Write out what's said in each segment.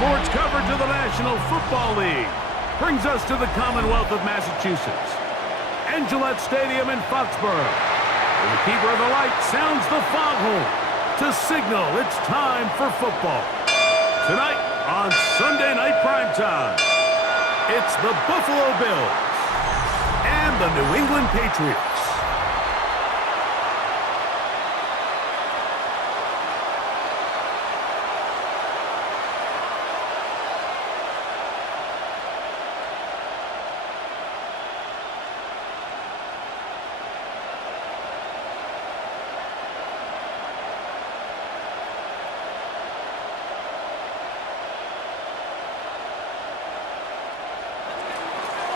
sports coverage of the National Football League brings us to the Commonwealth of Massachusetts and Gillette Stadium in Foxborough, where the keeper of the light sounds the foghorn to signal it's time for football. Tonight on Sunday Night Primetime, it's the Buffalo Bills and the New England Patriots.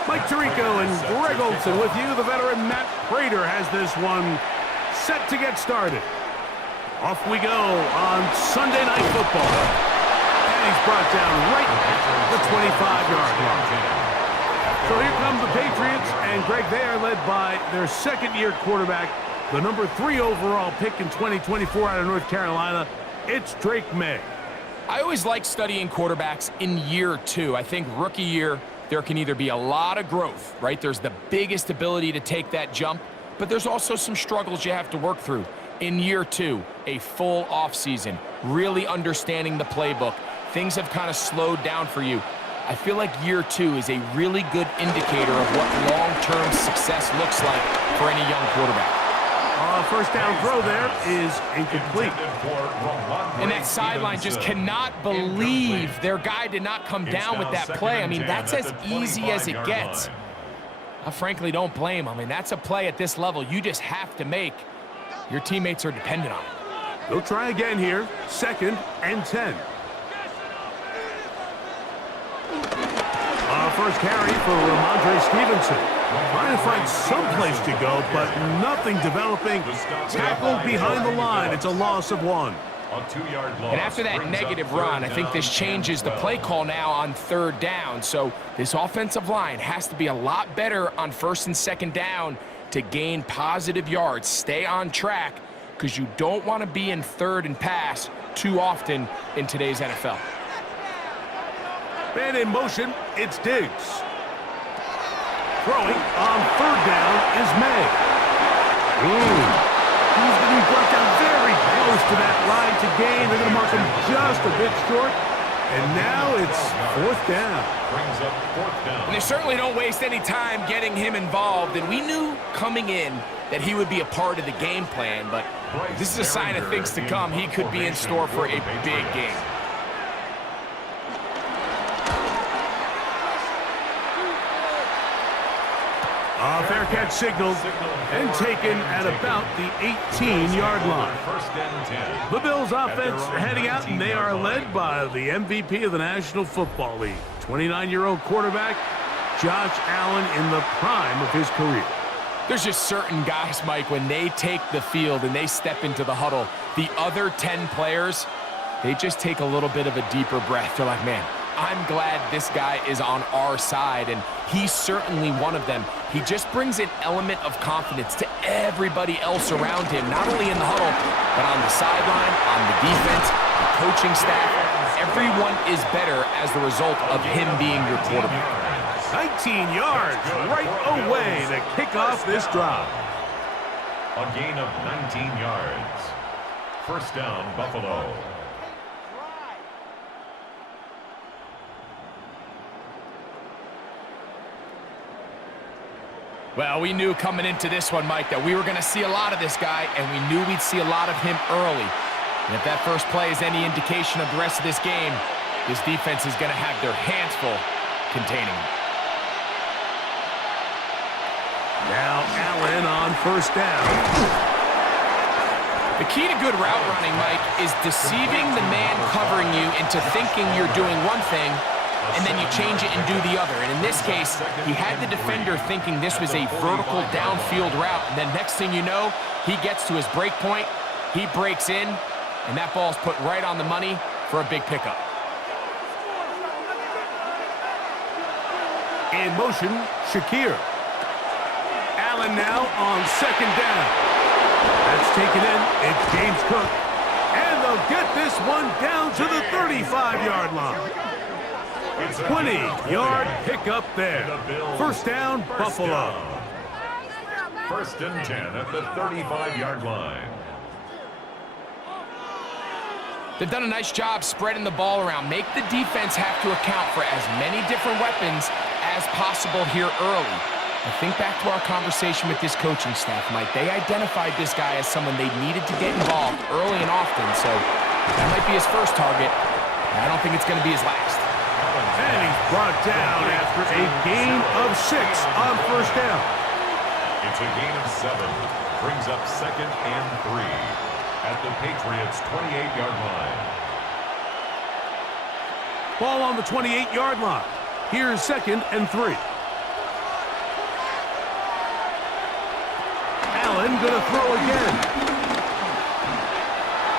Mike Tirico and Greg Olson with you. The veteran Matt Prater has this one set to get started. Off we go on Sunday Night Football. And he's brought down right at the 25-yard line. So here come the Patriots, and Greg, they are led by their second-year quarterback, the number 3 overall pick in 2024 out of North Carolina. It's Drake May. I always like studying quarterbacks in year 2. I think rookie year, there can either be a lot of growth, right? There's the biggest ability to take that jump, but there's also some struggles you have to work through. In year 2, a full offseason, really understanding the playbook. Things have kind of slowed down for you. I feel like year 2 is a really good indicator of what long-term success looks like for any young quarterback. First down throw there is incomplete. And that sideline just cannot believe their guy did not come down with that play. I mean, that's as easy as it gets. I frankly don't blame him. I mean, that's a play at this level you just have to make. Your teammates are dependent on it. They'll try again here. 2nd and 10. First carry for Ramondre Stevenson. Trying to find some place to go, but nothing developing. Tackled behind the line. It's a loss of 1. And after that negative run, I think this changes the play call now on 3rd down. So this offensive line has to be a lot better on 1st and 2nd down to gain positive yards. Stay on track, because you don't want to be in 3rd and pass too often in today's NFL. And in motion, it's Diggs. Throwing on 3rd down is May. He's going to be brought down very close to that line to gain. They're going to mark him just a bit short. And now it's 4th down. Brings up 4th down. And they certainly don't waste any time getting him involved. And we knew coming in that he would be a part of the game plan. But this is a sign of things to come. He could be in store for a big game. Fair catch signaled and taken at about the 18-yard line. 1st and 10. The Bills offense heading out, and they are led by the MVP of the National Football League, 29-year-old quarterback Josh Allen in the prime of his career. There's just certain guys, Mike, when they take the field and they step into the huddle, the other 10 players, they just take a little bit of a deeper breath. They're like, man, I'm glad this guy is on our side, and he's certainly one of them. He just brings an element of confidence to everybody else around him, not only in the huddle, but on the sideline, on the defense, the coaching staff. Everyone is better as the result of him being your quarterback. 19 yards right away to kick off this drive. A gain of 19 yards. 1st down, Buffalo. Well, we knew coming into this one, Mike, that we were going to see a lot of this guy, and we knew we'd see a lot of him early. And if that first play is any indication of the rest of this game, this defense is going to have their hands full containing him. Now Allen on 1st down. The key to good route running, Mike, is deceiving the man covering you into thinking you're doing one thing, and then you change it and do the other. And in this case, he had the defender thinking this was a vertical downfield route. And then next thing you know, he gets to his break point, he breaks in, and that ball's put right on the money for a big pickup. In motion, Shakir. Allen now on 2nd down. That's taken in. It's James Cook. And they'll get this one down to the 35-yard line. 20-yard pickup there. First down, Buffalo. First and 10 at the 35-yard line. They've done a nice job spreading the ball around. Make the defense have to account for as many different weapons as possible here early. I think back to our conversation with this coaching staff, Mike. They identified this guy as someone they needed to get involved early and often, so that might be his first target. I don't think it's going to be his last. And he's brought down after a gain of 6 on first down. It's a gain of 7. Brings up second and 3 at the Patriots' 28-yard line. Ball on the 28-yard line. Here's second and 3. Allen going to throw again.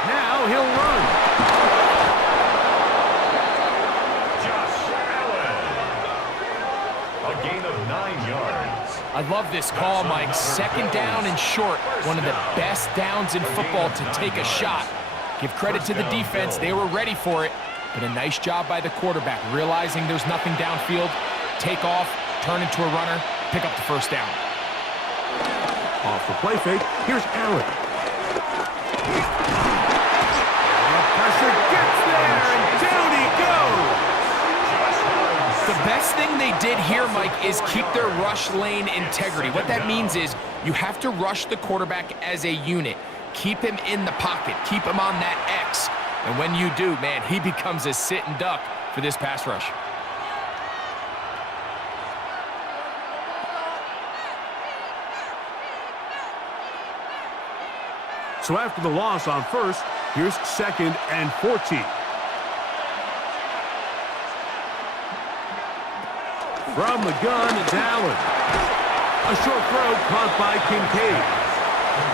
Now he'll run. A gain of 9 yards. I love this call, Mike. Second down and short. One of the best downs in football to take a shot. Give credit to the defense. They were ready for it. But a nice job by the quarterback, realizing there's nothing downfield. Take off, turn into a runner, pick up the first down. Off the play fake. Here's Allen. Pressure gets there, and down he goes. The best thing they did here, Mike, is keep their rush lane integrity. What that means is you have to rush the quarterback as a unit. Keep him in the pocket. Keep him on that X. And when you do, man, he becomes a sit and duck for this pass rush. So after the loss on first, here's second and 14. From the gun, it's Allen. A short throw caught by Kincaid.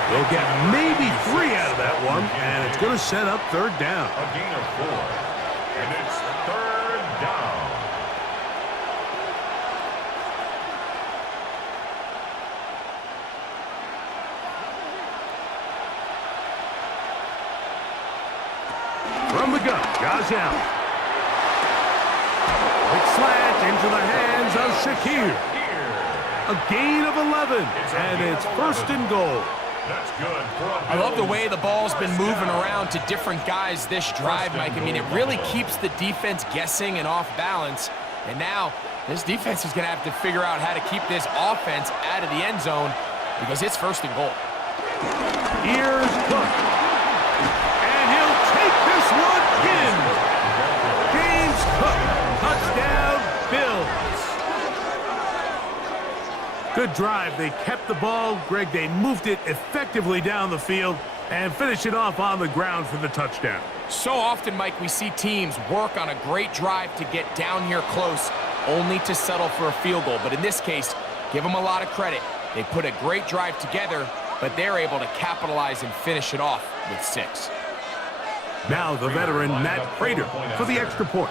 They'll get maybe 3 out of that one, and it's going to set up third down. A gain of 4, and it's third down. From the gun, Josh Allen. Quick slant into the hands of Shakir. A gain of 11, and it's first and goal. That's good. I love the way the ball's been moving around to different guys this drive, Mike. I mean, it really keeps the defense guessing and off balance. And now, this defense is going to have to figure out how to keep this offense out of the end zone because it's first and goal. Here's Cook. And he'll take this one in. James Cook. Touchdown, Bills. Good drive. They kept the ball. Greg, they moved it effectively down the field and finished it off on the ground for the touchdown. So often, Mike, we see teams work on a great drive to get down here close, only to settle for a field goal. But in this case, give them a lot of credit. They put a great drive together, but they're able to capitalize and finish it off with 6. Now the veteran Matt Prater for the extra point.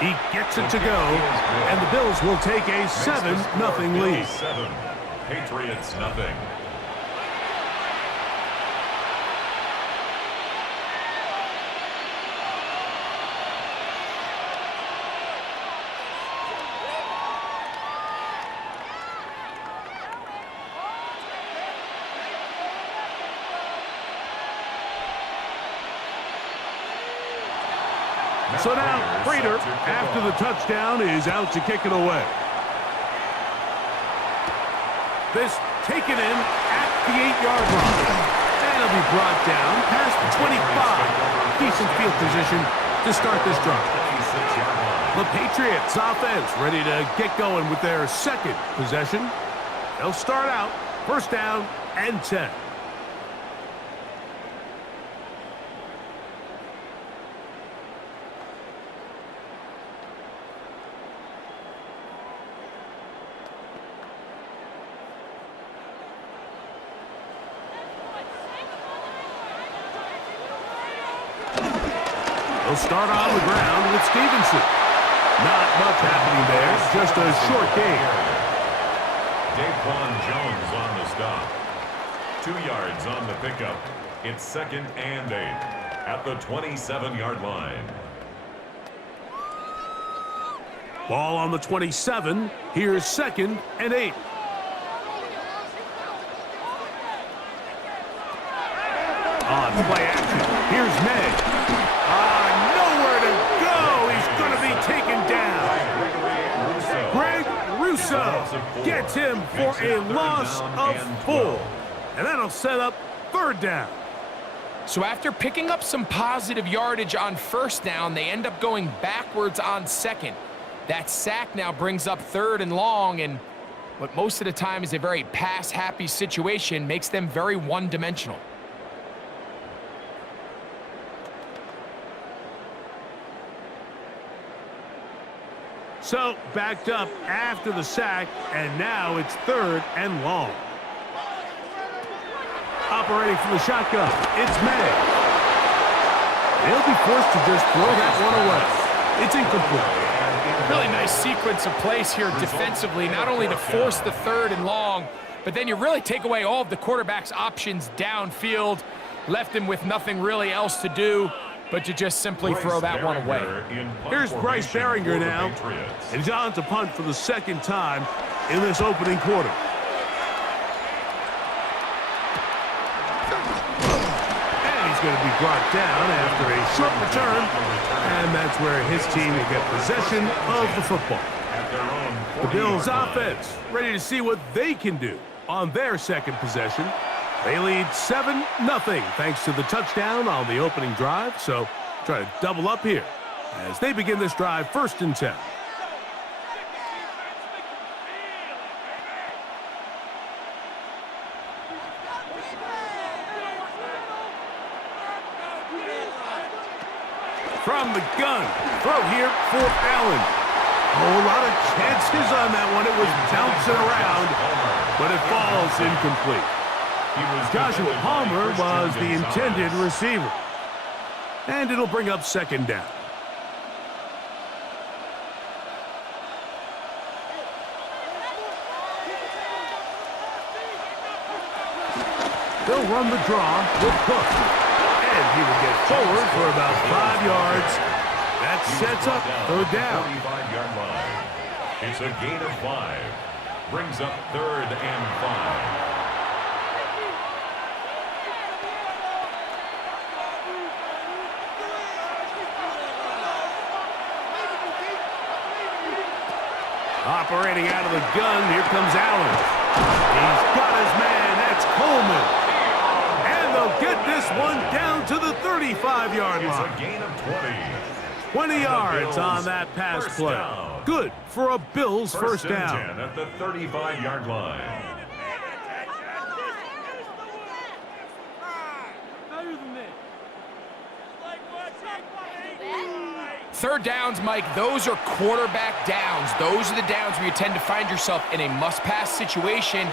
He gets it to go, and the Bills will take a 7-0 lead. 7, Patriots nothing. So now, Prater, after the touchdown, is out to kick it away. This taken in at the 8-yard line. That'll be brought down past the 25. Decent field position to start this drive. The Patriots offense ready to get going with their second possession. They'll start out first down and 10. They'll start on the ground with Stevenson. Not much happening there, just a short gain. Daquan Jones on the stop. 2 yards on the pickup. It's second and 8 at the 27-yard line. Ball on the 27. Here's 2nd and 8. On play action. Here's May. Nowhere to go. He's going to be taken down. Greg Russo gets him for a loss of 4. And that'll set up 3rd down. So after picking up some positive yardage on 1st down, they end up going backwards on 2nd. That sack now brings up 3rd and long, and what most of the time is a very pass-happy situation makes them very one-dimensional. So backed up after the sack, and now it's 3rd and long. Operating from the shotgun, it's May. They'll be forced to just throw that one away. It's incomplete. Really nice sequence of plays here defensively, not only to force the 3rd and long, but then you really take away all of the quarterback's options downfield, left him with nothing really else to do but to just simply throw that one away. Here's Bryce Behringer now, and he's on to punt for the 2nd time in this opening quarter. Going to be brought down after a short return, and that's where his team will get possession of the football. The Bills offense ready to see what they can do on their 2nd possession. They lead 7-0 thanks to the touchdown on the opening drive, so try to double up here as they begin this drive 1st and 10. From the gun, throw here for Allen. A whole lot of chances on that one. It was bouncing around, but it falls incomplete. Joshua Palmer was the intended receiver. And it'll bring up 2nd down. They'll run the draw with Cook. And he will get forward for about 5 yards. That sets up 3rd down. 35-yard line. It's a gain of 5. Brings up 3rd and 5. Operating out of the gun, here comes Allen. He's got his man, that's Coleman. And they'll get this one down to the 35-yard line. It's a gain of 20. 20 yards on that pass play. Down. Good for a Bills first down. 10 at the 35-yard line. Third downs, Mike, those are quarterback downs. Those are the downs where you tend to find yourself in a must-pass situation,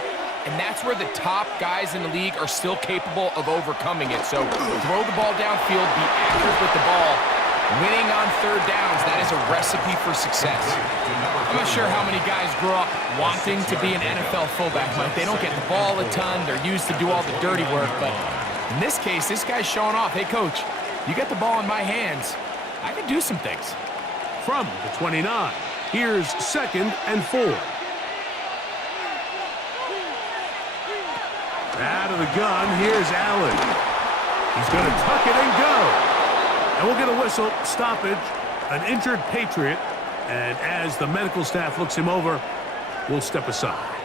and that's where the top guys in the league are still capable of overcoming it. So throw the ball downfield, be accurate with the ball. Winning on third downs, that is a recipe for success. I'm not sure how many guys grow up wanting to be an NFL fullback, Mike. They don't get the ball a ton. They're used to do all the dirty work. But in this case, this guy's showing off. Hey, coach, you get the ball in my hands. I can do some things. From the 29, here's 2nd and 4. Out of the gun, here's Allen. He's going to tuck it and go. And we'll get a whistle, stoppage, an injured Patriot. And as the medical staff looks him over, we'll step aside.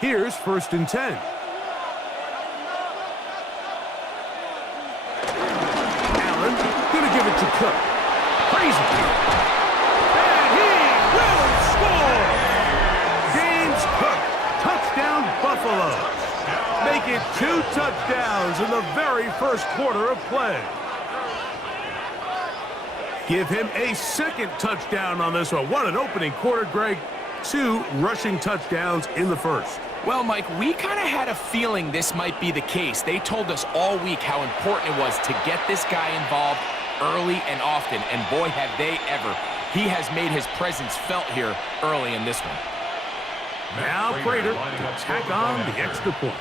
Here's 1st and 10. Allen gonna give it to Cook. Crazy. And he will score! James Cook, touchdown Buffalo. Make it 2 touchdowns in the very first quarter of play. Give him a second touchdown on this one. What an opening quarter, Greg. 2 rushing touchdowns in the first. Well, Mike, we kind of had a feeling this might be the case. They told us all week how important it was to get this guy involved early and often, and boy, have they ever. He has made his presence felt here early in this one. Now Prater to tack on the extra point.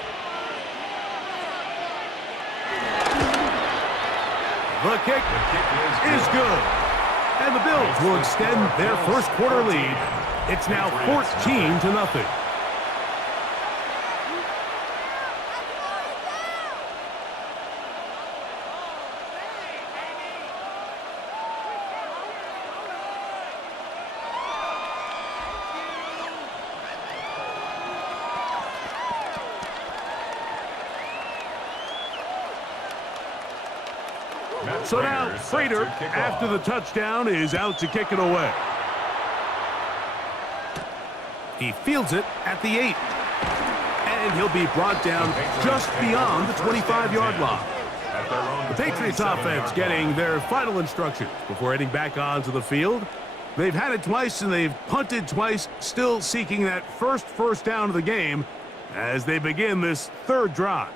The kick is good. And the Bills will extend their first quarter lead. It's now 14-0. So now Prater, after the touchdown, is out to kick it away. He fields it at the 8. And he'll be brought down just beyond the 25-yard line. The Patriots offense getting their final instructions before heading back onto the field. They've had it twice and they've punted twice, still seeking that first down of the game as they begin this third drive.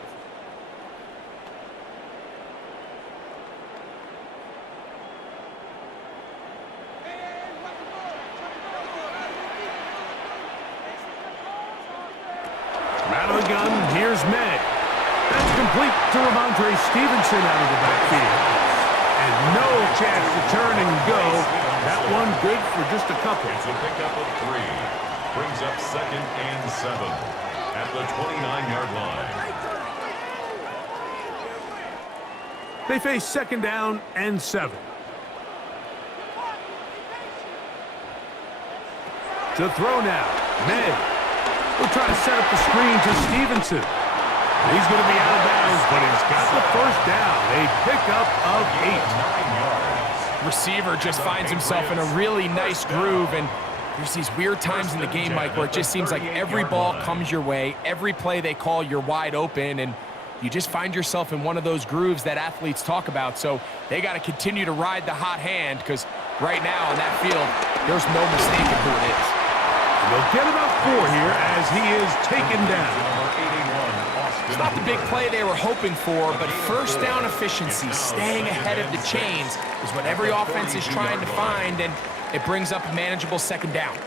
Out of the gun, here's May. That's complete to Ramondre Stevenson out of the backfield. And no chance to turn and go. That one good for just a couple. It's a pickup of 3. Brings up 2nd and 7 at the 29-yard line. They face 2nd down and 7. To throw now, May. We'll try to set up the screen to Stevenson. He's going to be out of bounds, but he's got the first down. A pickup of 8. Receiver just finds himself in a really nice groove, and there's these weird times in the game, Mike, where it just seems like every ball comes your way, every play they call, you're wide open, and you just find yourself in one of those grooves that athletes talk about. So they got to continue to ride the hot hand, because right now on that field, there's no mistaking who it is. They'll get about 4 here as he is taken down. It's not the big play they were hoping for, but first down efficiency, staying ahead of the chains, is what every offense is trying to find, and it brings up a manageable 2nd down.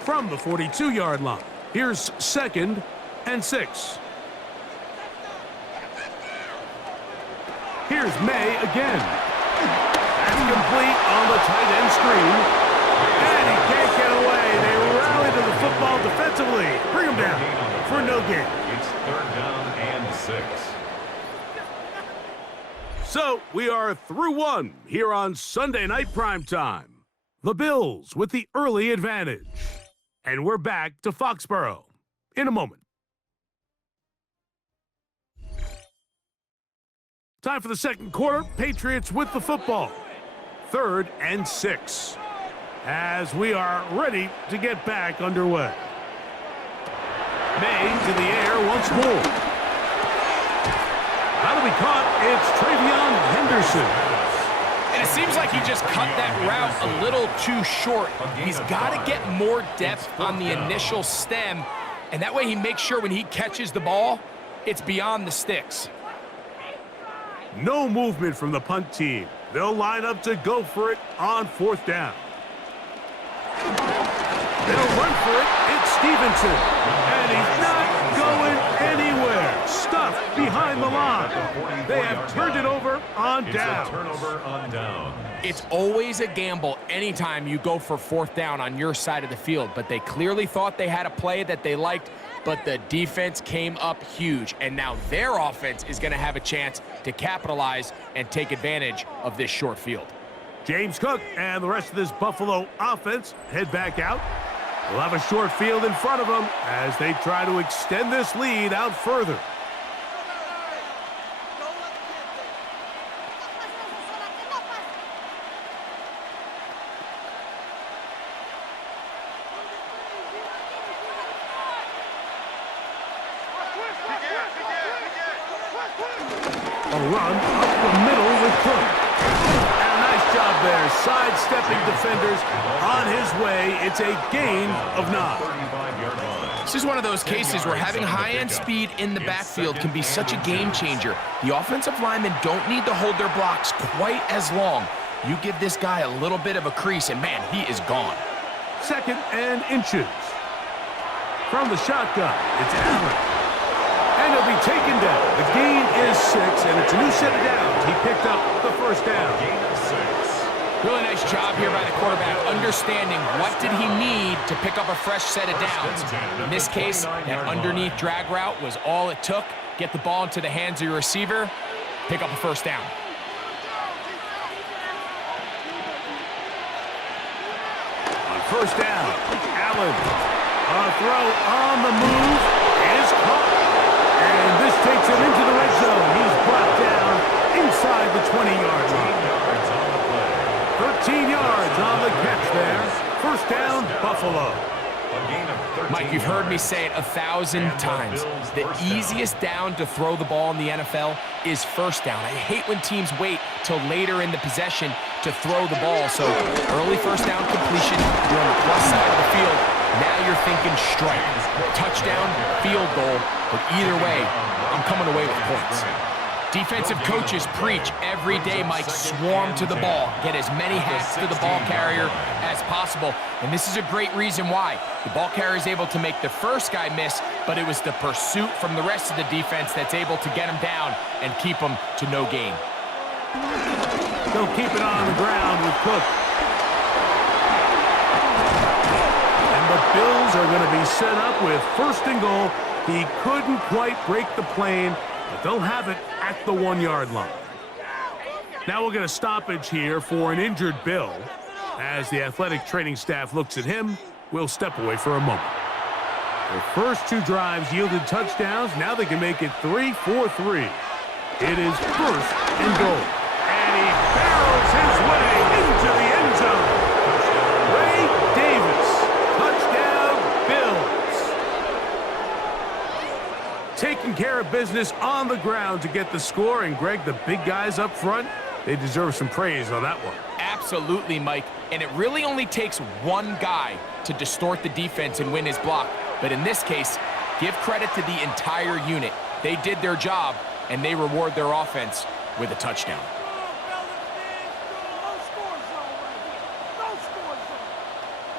From the 42-yard line, here's 2nd and 6. Here's May again. That's complete on the tight end screen. And he can't get away. They rally to the football defensively. Bring him down for no gain. It's 3rd down and 6. So we are through 1 here on Sunday Night Primetime. The Bills with the early advantage. And we're back to Foxborough in a moment. Time for the second quarter. Patriots with the football. 3rd and 6. As we are ready to get back underway. May to the air once more. That'll be caught. It's Travion Henderson. And it seems like he just cut that route a little too short. He's got to get more depth on the initial stem, and that way he makes sure when he catches the ball, it's beyond the sticks. No movement from the punt team. They'll line up to go for it on 4th down. They'll run for it. It's Stevenson. And he's not going anywhere. Stuffed behind the line. They have turned it over on down. It's a turnover on down. It's always a gamble anytime you go for 4th down on your side of the field, but they clearly thought they had a play that they liked, but the defense came up huge, and now their offense is going to have a chance to capitalize and take advantage of this short field. James Cook and the rest of this Buffalo offense head back out. They'll have a short field in front of them as they try to extend this lead out further. A run up the middle with Cook. And a nice job there, sidestepping defenders on his way. It's a gain of 9. This is one of those cases where having high-end speed in the backfield can be such a game changer. The offensive linemen don't need to hold their blocks quite as long. You give this guy a little bit of a crease, and man, he is gone. 2nd and inches. From the shotgun, it's Allen. And he'll be taken down. The gain is 6, and it's a new set of downs. He picked up the first down. Really nice job here by the quarterback, understanding what did he need to pick up a fresh set of downs. In this case, that underneath drag route was all it took. Get the ball into the hands of your receiver, pick up a first down. On first down, Allen. A throw on the move is caught. And this takes him into the red zone. He's brought down inside the 20-yard line. 13 yards on the catch there. First down, Buffalo. Mike, you've heard me say it 1,000 times. The easiest down to throw the ball in the NFL is first down. I hate when teams wait till later in the possession to throw the ball. So early first down completion, you're on the plus side of the field. Now you're thinking strike. Touchdown, field goal. But either way, I'm coming away with points. Defensive coaches preach every day, Mike, swarm to the ball. Get as many hats to the ball carrier as possible. And this is a great reason why. The ball carrier is able to make the first guy miss, but it was the pursuit from the rest of the defense that's able to get him down and keep him to no gain. They'll keep it on the ground with Cook. And the Bills are going to be set up with 1st and goal. He couldn't quite break the plane, but they'll have it at the 1-yard line. Now we'll get a stoppage here for an injured Bill. As the athletic training staff looks at him, we'll step away for a moment. Their first 2 drives yielded touchdowns. Now they can make it 3-4-3. It is 1st and goal. And he barrels his way into the end zone. Ray Davis, touchdown Bills. Taking care of business on the ground to get the score. And Greg, the big guys up front, they deserve some praise on that one. Absolutely, Mike. And it really only takes one guy to distort the defense and win his block. But in this case, give credit to the entire unit. They did their job, and they reward their offense with a touchdown.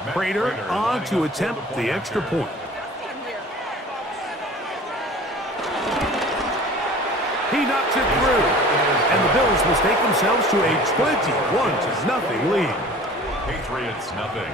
Prater on to attempt the extra point. He knocks it through, and the Bills will take themselves to a 21-0 lead. Patriots nothing.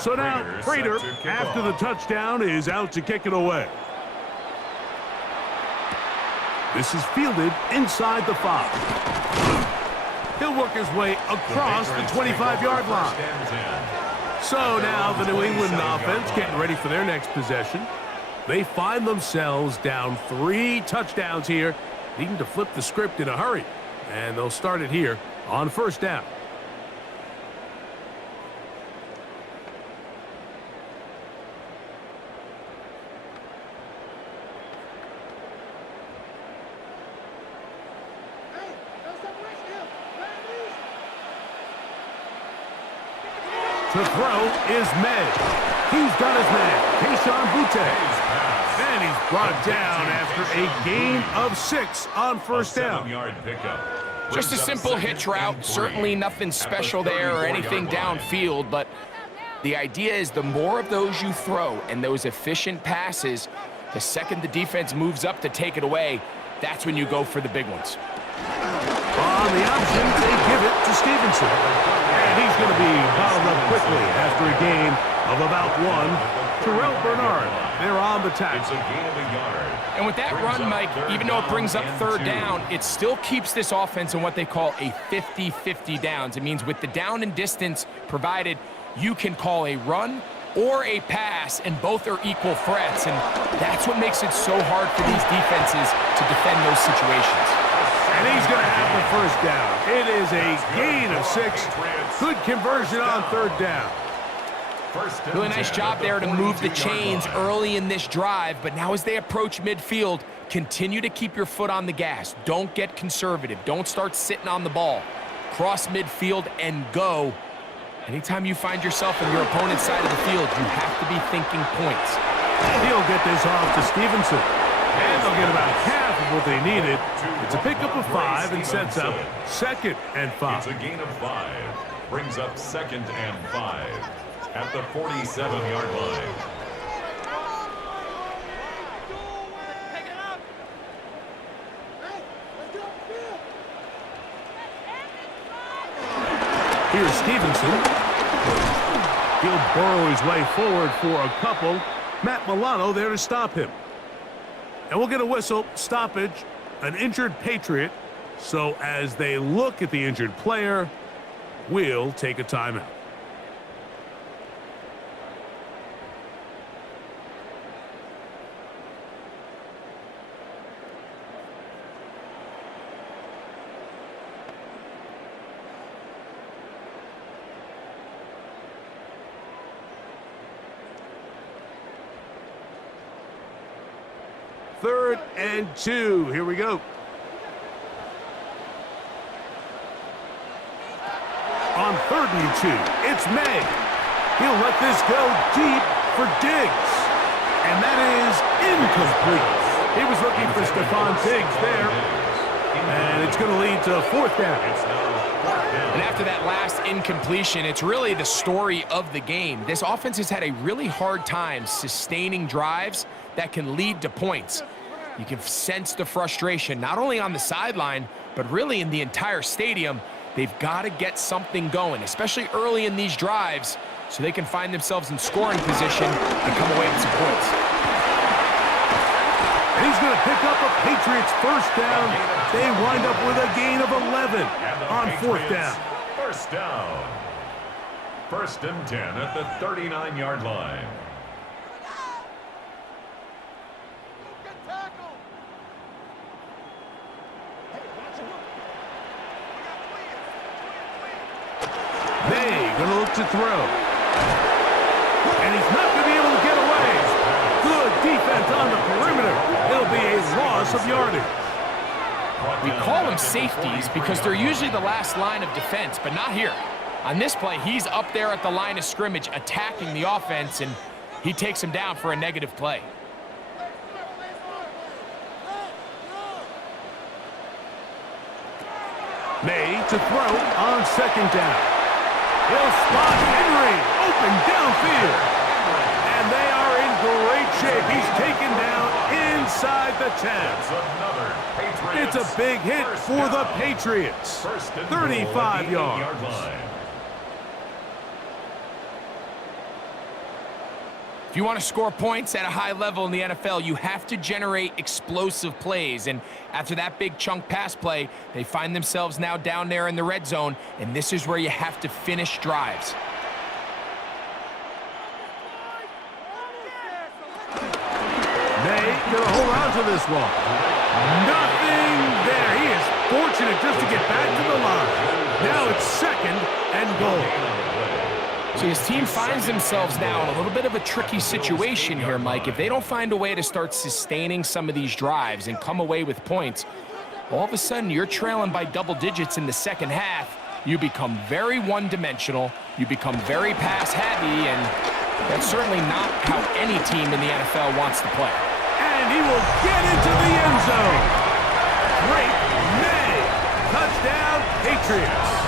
So now, Prater, after the touchdown, is out to kick it away. This is fielded inside the 5. He'll work his way across the 25-yard line. So now the New England offense getting ready for their next possession. They find themselves down 3 touchdowns here, needing to flip the script in a hurry. And they'll start it here on first down. The throw is made. He's got his man, Keyshawn Boutte. And he's brought down after a gain of 6 on first down. Just a simple hitch route. Certainly nothing special there or anything downfield, but the idea is the more of those you throw and those efficient passes, the second the defense moves up to take it away, that's when you go for the big ones. On the option, they give it to Stevenson. And he's going to be bottled up quickly after a gain of about 1. Terrell Bernard, they're on the tackle. It's a gain of a yard. And with that run, Mike, even though it brings up 3rd down, it still keeps this offense in what they call a 50-50 downs. It means with the down and distance provided, you can call a run or a pass, and both are equal threats, and that's what makes it so hard for these defenses to defend those situations. And he's going to have the first down. It is a gain of 6. Good conversion on third down. Really nice job there to move the chains early in this drive, but now as they approach midfield, continue to keep your foot on the gas. Don't get conservative. Don't start sitting on the ball. Cross midfield and go. Anytime you find yourself on your opponent's side of the field, you have to be thinking points. He'll get this off to Stevenson. And they'll get about half of what they needed. It's a pickup of 5 and sets up 2nd and 5. It's a gain of 5. Brings up 2nd and 5 at the 47-yard line. Here's Stevenson. He'll burrow his way forward for a couple. Matt Milano there to stop him. And we'll get a whistle, stoppage, an injured Patriot. So as they look at the injured player, we'll take a timeout. Third and 2. Here we go. On 3rd and 2, it's May. He'll let this go deep for Diggs. And that is incomplete. He was looking for Stephon Diggs there. And it's going to lead to 4th down. And after that last incompletion, it's really the story of the game. This offense has had a really hard time sustaining drives that can lead to points. You can sense the frustration, not only on the sideline, but really in the entire stadium. They've got to get something going, especially early in these drives, so they can find themselves in scoring position and come away with some points. And he's going to pick up a Patriots first down. They wind up with a gain of 11 on 4th down. First down. 1st and 10 at the 39-yard line. Going to look to throw. And he's not going to be able to get away. Good defense on the perimeter. It'll be a loss of yardage. We call them safeties because they're usually the last line of defense, but not here. On this play, he's up there at the line of scrimmage attacking the offense, and he takes him down for a negative play. May to throw on 2nd down. He'll spot Henry open downfield. And they are in great shape. He's taken down inside the 10. It's a big hit for the Patriots. 35 yards. If you want to score points at a high level in the NFL, you have to generate explosive plays. And after that big chunk pass play, they find themselves now down there in the red zone, and this is where you have to finish drives. They gonna hold on to this one. Nothing there. He is fortunate just to get back to the line. Now it's 2nd and goal. So his team finds themselves now in a little bit of a tricky situation here, Mike. If they don't find a way to start sustaining some of these drives and come away with points, all of a sudden you're trailing by double digits in the 2nd half. You become very one-dimensional. You become very pass-heavy, and that's certainly not how any team in the NFL wants to play. And he will get into the end zone. Great May. Touchdown, Patriots.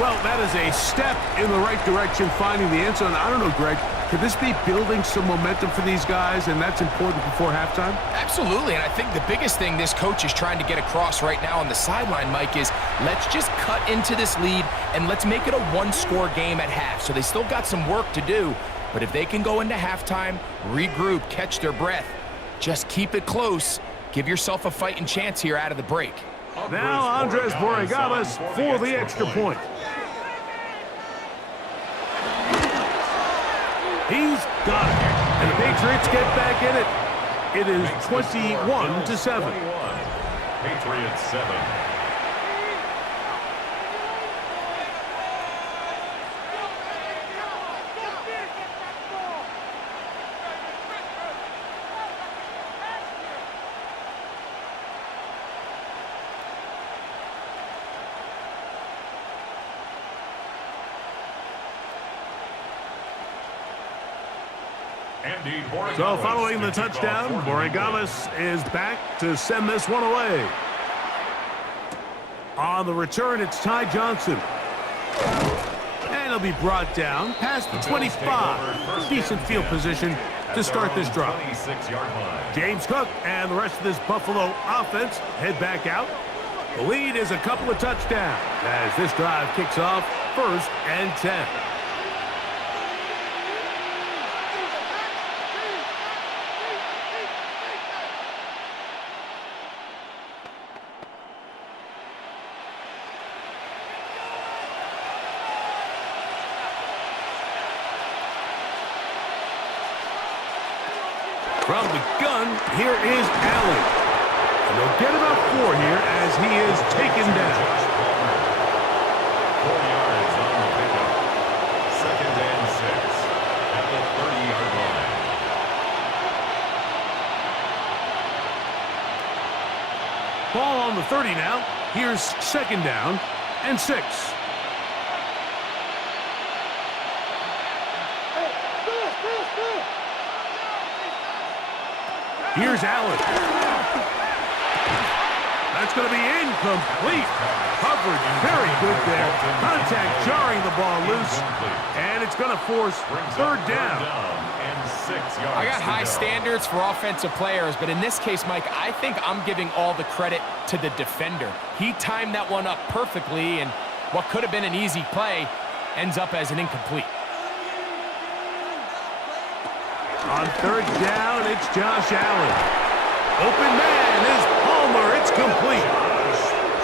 Well, that is a step in the right direction, finding the end zone. I don't know, Greg, could this be building some momentum for these guys, and that's important before halftime? Absolutely, and I think the biggest thing this coach is trying to get across right now on the sideline, Mike, is let's just cut into this lead, and let's make it a one-score game at half. So they still got some work to do, but if they can go into halftime, regroup, catch their breath, just keep it close, give yourself a fighting chance here out of the break. Now Andres Borregales for the extra point. He's got it. And the Patriots get back in it. It is 21-7. Patriots 7. So following the touchdown, Borregales is back to send this one away. On the return, it's Ty Johnson. And he'll be brought down past the 25. Decent field position to start this drive. James Cook and the rest of this Buffalo offense head back out. The lead is a couple of touchdowns as this drive kicks off 1st and 10. From the gun, here is Allen. And they'll get about 4 here as he is taken down. 4 yards on the pickup. 2nd and 6 at the 30-yard line. Ball on the 30 now. Here's 2nd down and 6. Here's Allen. That's going to be incomplete. Coverage very good there. Contact jarring the ball loose. And it's going to force 3rd down. I got high standards for offensive players, but in this case, Mike, I think I'm giving all the credit to the defender. He timed that one up perfectly, and what could have been an easy play ends up as an incomplete. On 3rd down, it's Josh Allen. Open man is Palmer. It's complete.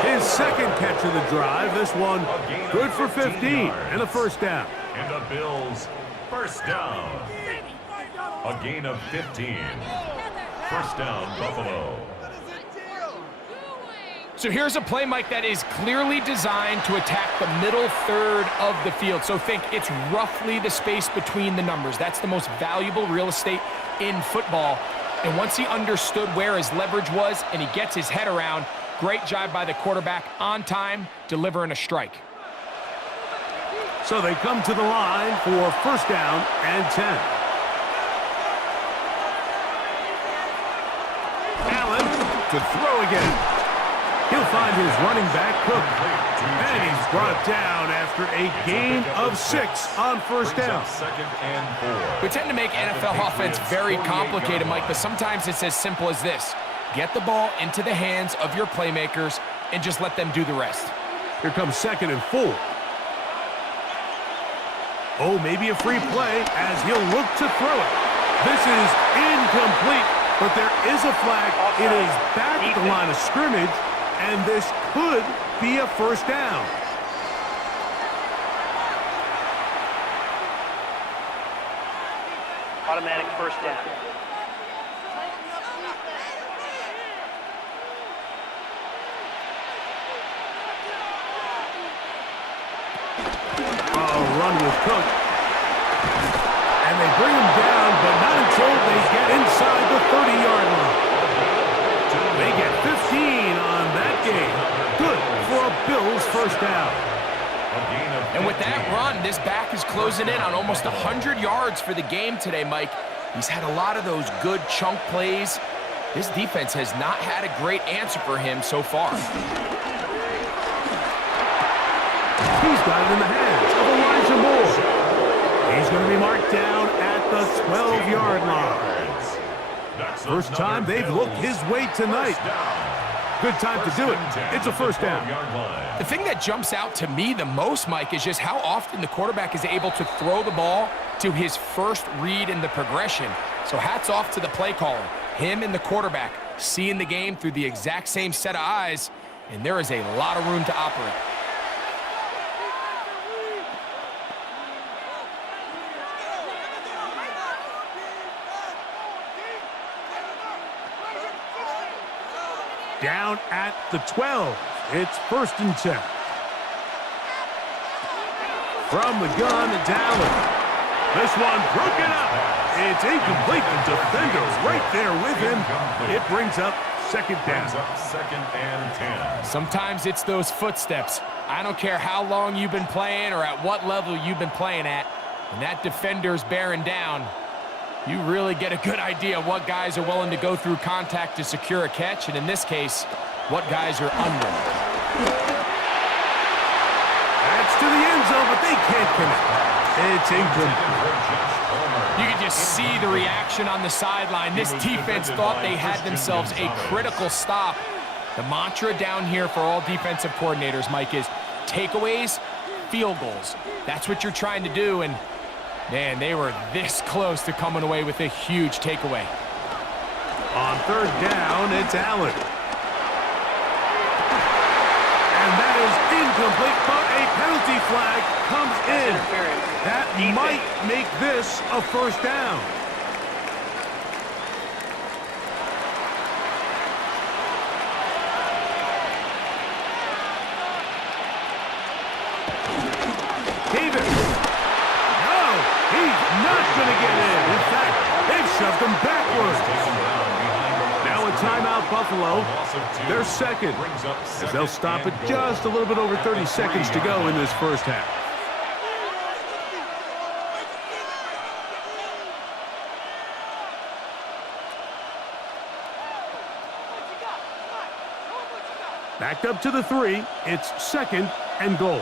His 2nd catch of the drive. This one good for 15 and a 1st down. And the Bills' 1st down. A gain of 15. 1st down, Buffalo. So here's a play, Mike, that is clearly designed to attack the middle 3rd of the field. So think it's roughly the space between the numbers. That's the most valuable real estate in football. And once he understood where his leverage was and he gets his head around, great job by the quarterback on time, delivering a strike. So they come to the line for 1st down and 10. Allen to throw again. He'll find his running back, Cook. And he's brought down after a gain of 6 on 1st down. 2nd and 4. We tend to make NFL offense very complicated, Mike, but sometimes it's as simple as this. Get the ball into the hands of your playmakers and just let them do the rest. Here comes 2nd and 4. Oh, maybe a free play as he'll look to throw it. This is incomplete, but there is a flag. It is back at the line of scrimmage. And this could be a 1st down. Automatic 1st down. Run with Cook. And they bring him down, but not until they get inside the 30-yard line. They get 15 on that game. Good for a Bills 1st down. And with that run, this back is closing in on almost 100 yards for the game today, Mike. He's had a lot of those good chunk plays. This defense has not had a great answer for him so far. He's got it in the hands of Elijah Moore. He's going to be marked down at the 12-yard line. First time they've looked his way tonight. Good time to do it. It's a 1st down. The thing that jumps out to me the most, Mike, is just how often the quarterback is able to throw the ball to his first read in the progression. So hats off to the play caller. Him and the quarterback seeing the game through the exact same set of eyes, and there is a lot of room to operate. Down at the 12. It's 1st and 10. From the gun, it's Allen. This one broken up. It's incomplete. The defender right there with him. It brings up 2nd down. Second and 10. Sometimes it's those footsteps. I don't care how long you've been playing or at what level you've been playing at. When that defender's bearing down, you really get a good idea of what guys are willing to go through contact to secure a catch, and in this case, what guys are unwilling. That's to the end zone, but they can't connect. It's incomplete. You can just see the reaction on the sideline. This defense thought they had themselves a critical stop. The mantra down here for all defensive coordinators, Mike, is takeaways, field goals. That's what you're trying to do, and man, they were this close to coming away with a huge takeaway. On 3rd down, it's Allen. And that is incomplete, but a penalty flag comes in. That might make this a 1st down. Davis. No, he's not going to get in. In fact, they've shoved him backwards. Now a timeout, Buffalo. They're 2nd, as they'll stop it just a little bit over 30 seconds to go in this 1st half. Backed up to the 3. It's 2nd and goal.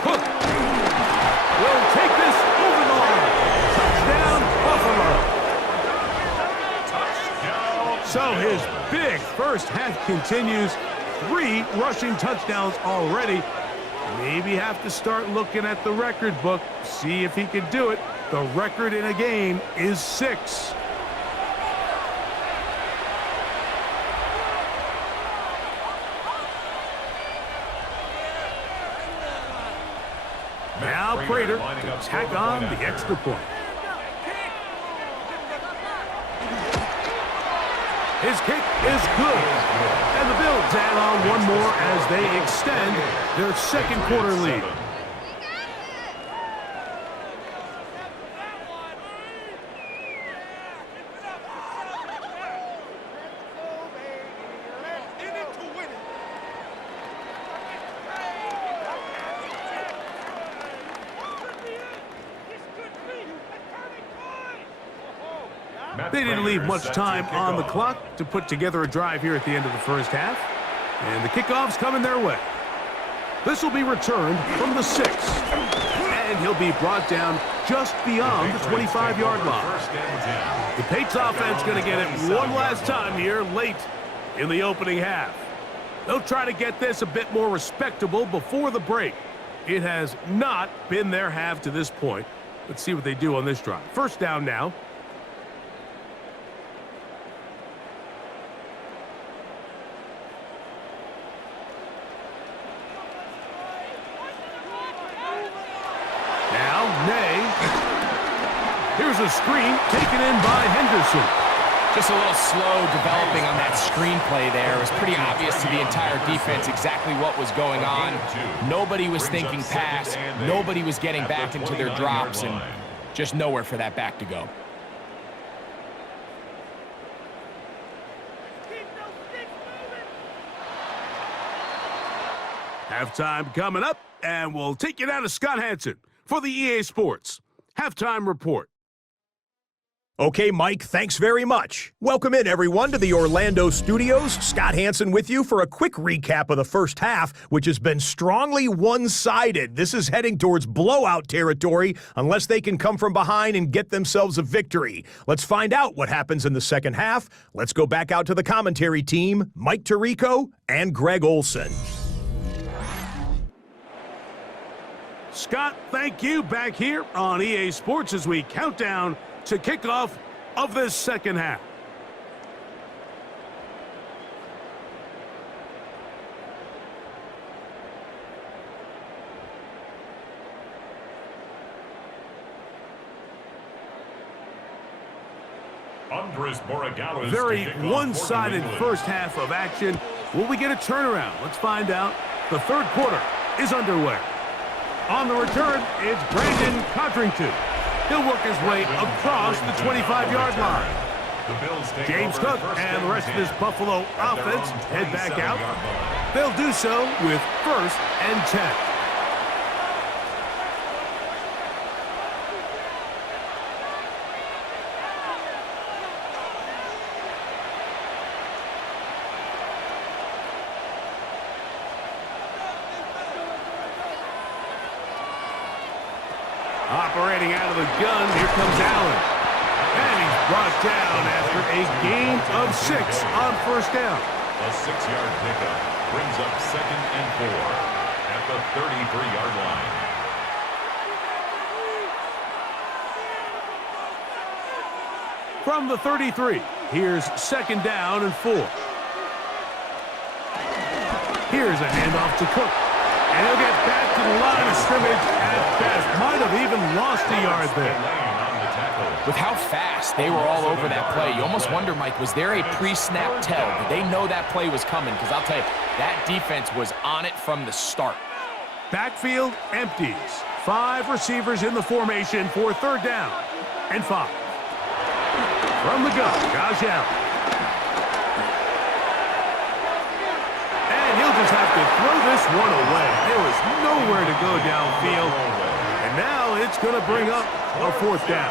Cook will take this over the line. Touchdown, Buffalo. So his big 1st half continues. 3 rushing touchdowns already. Maybe have to start looking at the record book, see if he can do it. The record in a game is 6. Now Prater to tack on the extra point. His kick is good. And the Bills add on one more as they extend their 2nd quarter lead. They didn't leave much time on the clock to put together a drive here at the end of the 1st half. And the kickoff's coming their way. This will be returned from the 6. And he'll be brought down just beyond the 25-yard line. The Patriots offense going to get it one last time here late in the opening half. They'll try to get this a bit more respectable before the break. It has not been their half to this point. Let's see what they do on this drive. 1st down now. Here's a screen taken in by Henderson. Just a little slow developing on that screenplay there. It was pretty obvious to the entire defense exactly what was going on. Nobody was thinking pass. Nobody was getting back into their drops, and just nowhere for that back to go. Halftime coming up, and we'll take you down to Scott Hansen for the EA Sports Halftime Report. Okay, Mike, thanks very much. Welcome in, everyone, to the Orlando studios. Scott Hansen with you for a quick recap of the 1st half, which has been strongly one-sided. This is heading towards blowout territory unless they can come from behind and get themselves a victory. Let's find out what happens in the 2nd half. Let's go back out to the commentary team, Mike Tirico and Greg Olson. Scott, thank you. Back here on EA Sports as we count down to kickoff of this 2nd half. Very one-sided first half of action. Will we get a turnaround? Let's find out. The third quarter is underway. On the return, it's Brandon Codrington. He'll work his way across the 25-yard line. James Cook and the rest of this Buffalo offense head back out. They'll do so with 1st and 10. Operating out of the gun, here comes Allen. And he's brought down after a gain of 6 on first down. A 6-yard pickup brings up 2nd and 4 at the 33-yard line. From the 33, here's 2nd down and 4. Here's a handoff to Cook. And he'll get back to the line of scrimmage at best. Might have even lost a yard there. With how fast they were all over that play, you almost wonder, Mike, was there a pre-snap tell? Did they know that play was coming? Because I'll tell you, that defense was on it from the start. Backfield empties. 5 receivers in the formation for 3rd down and 5. From the gun, Josh Allen. And he'll just have to throw this one away. There was nowhere to go downfield. And now it's going to bring up a 4th down.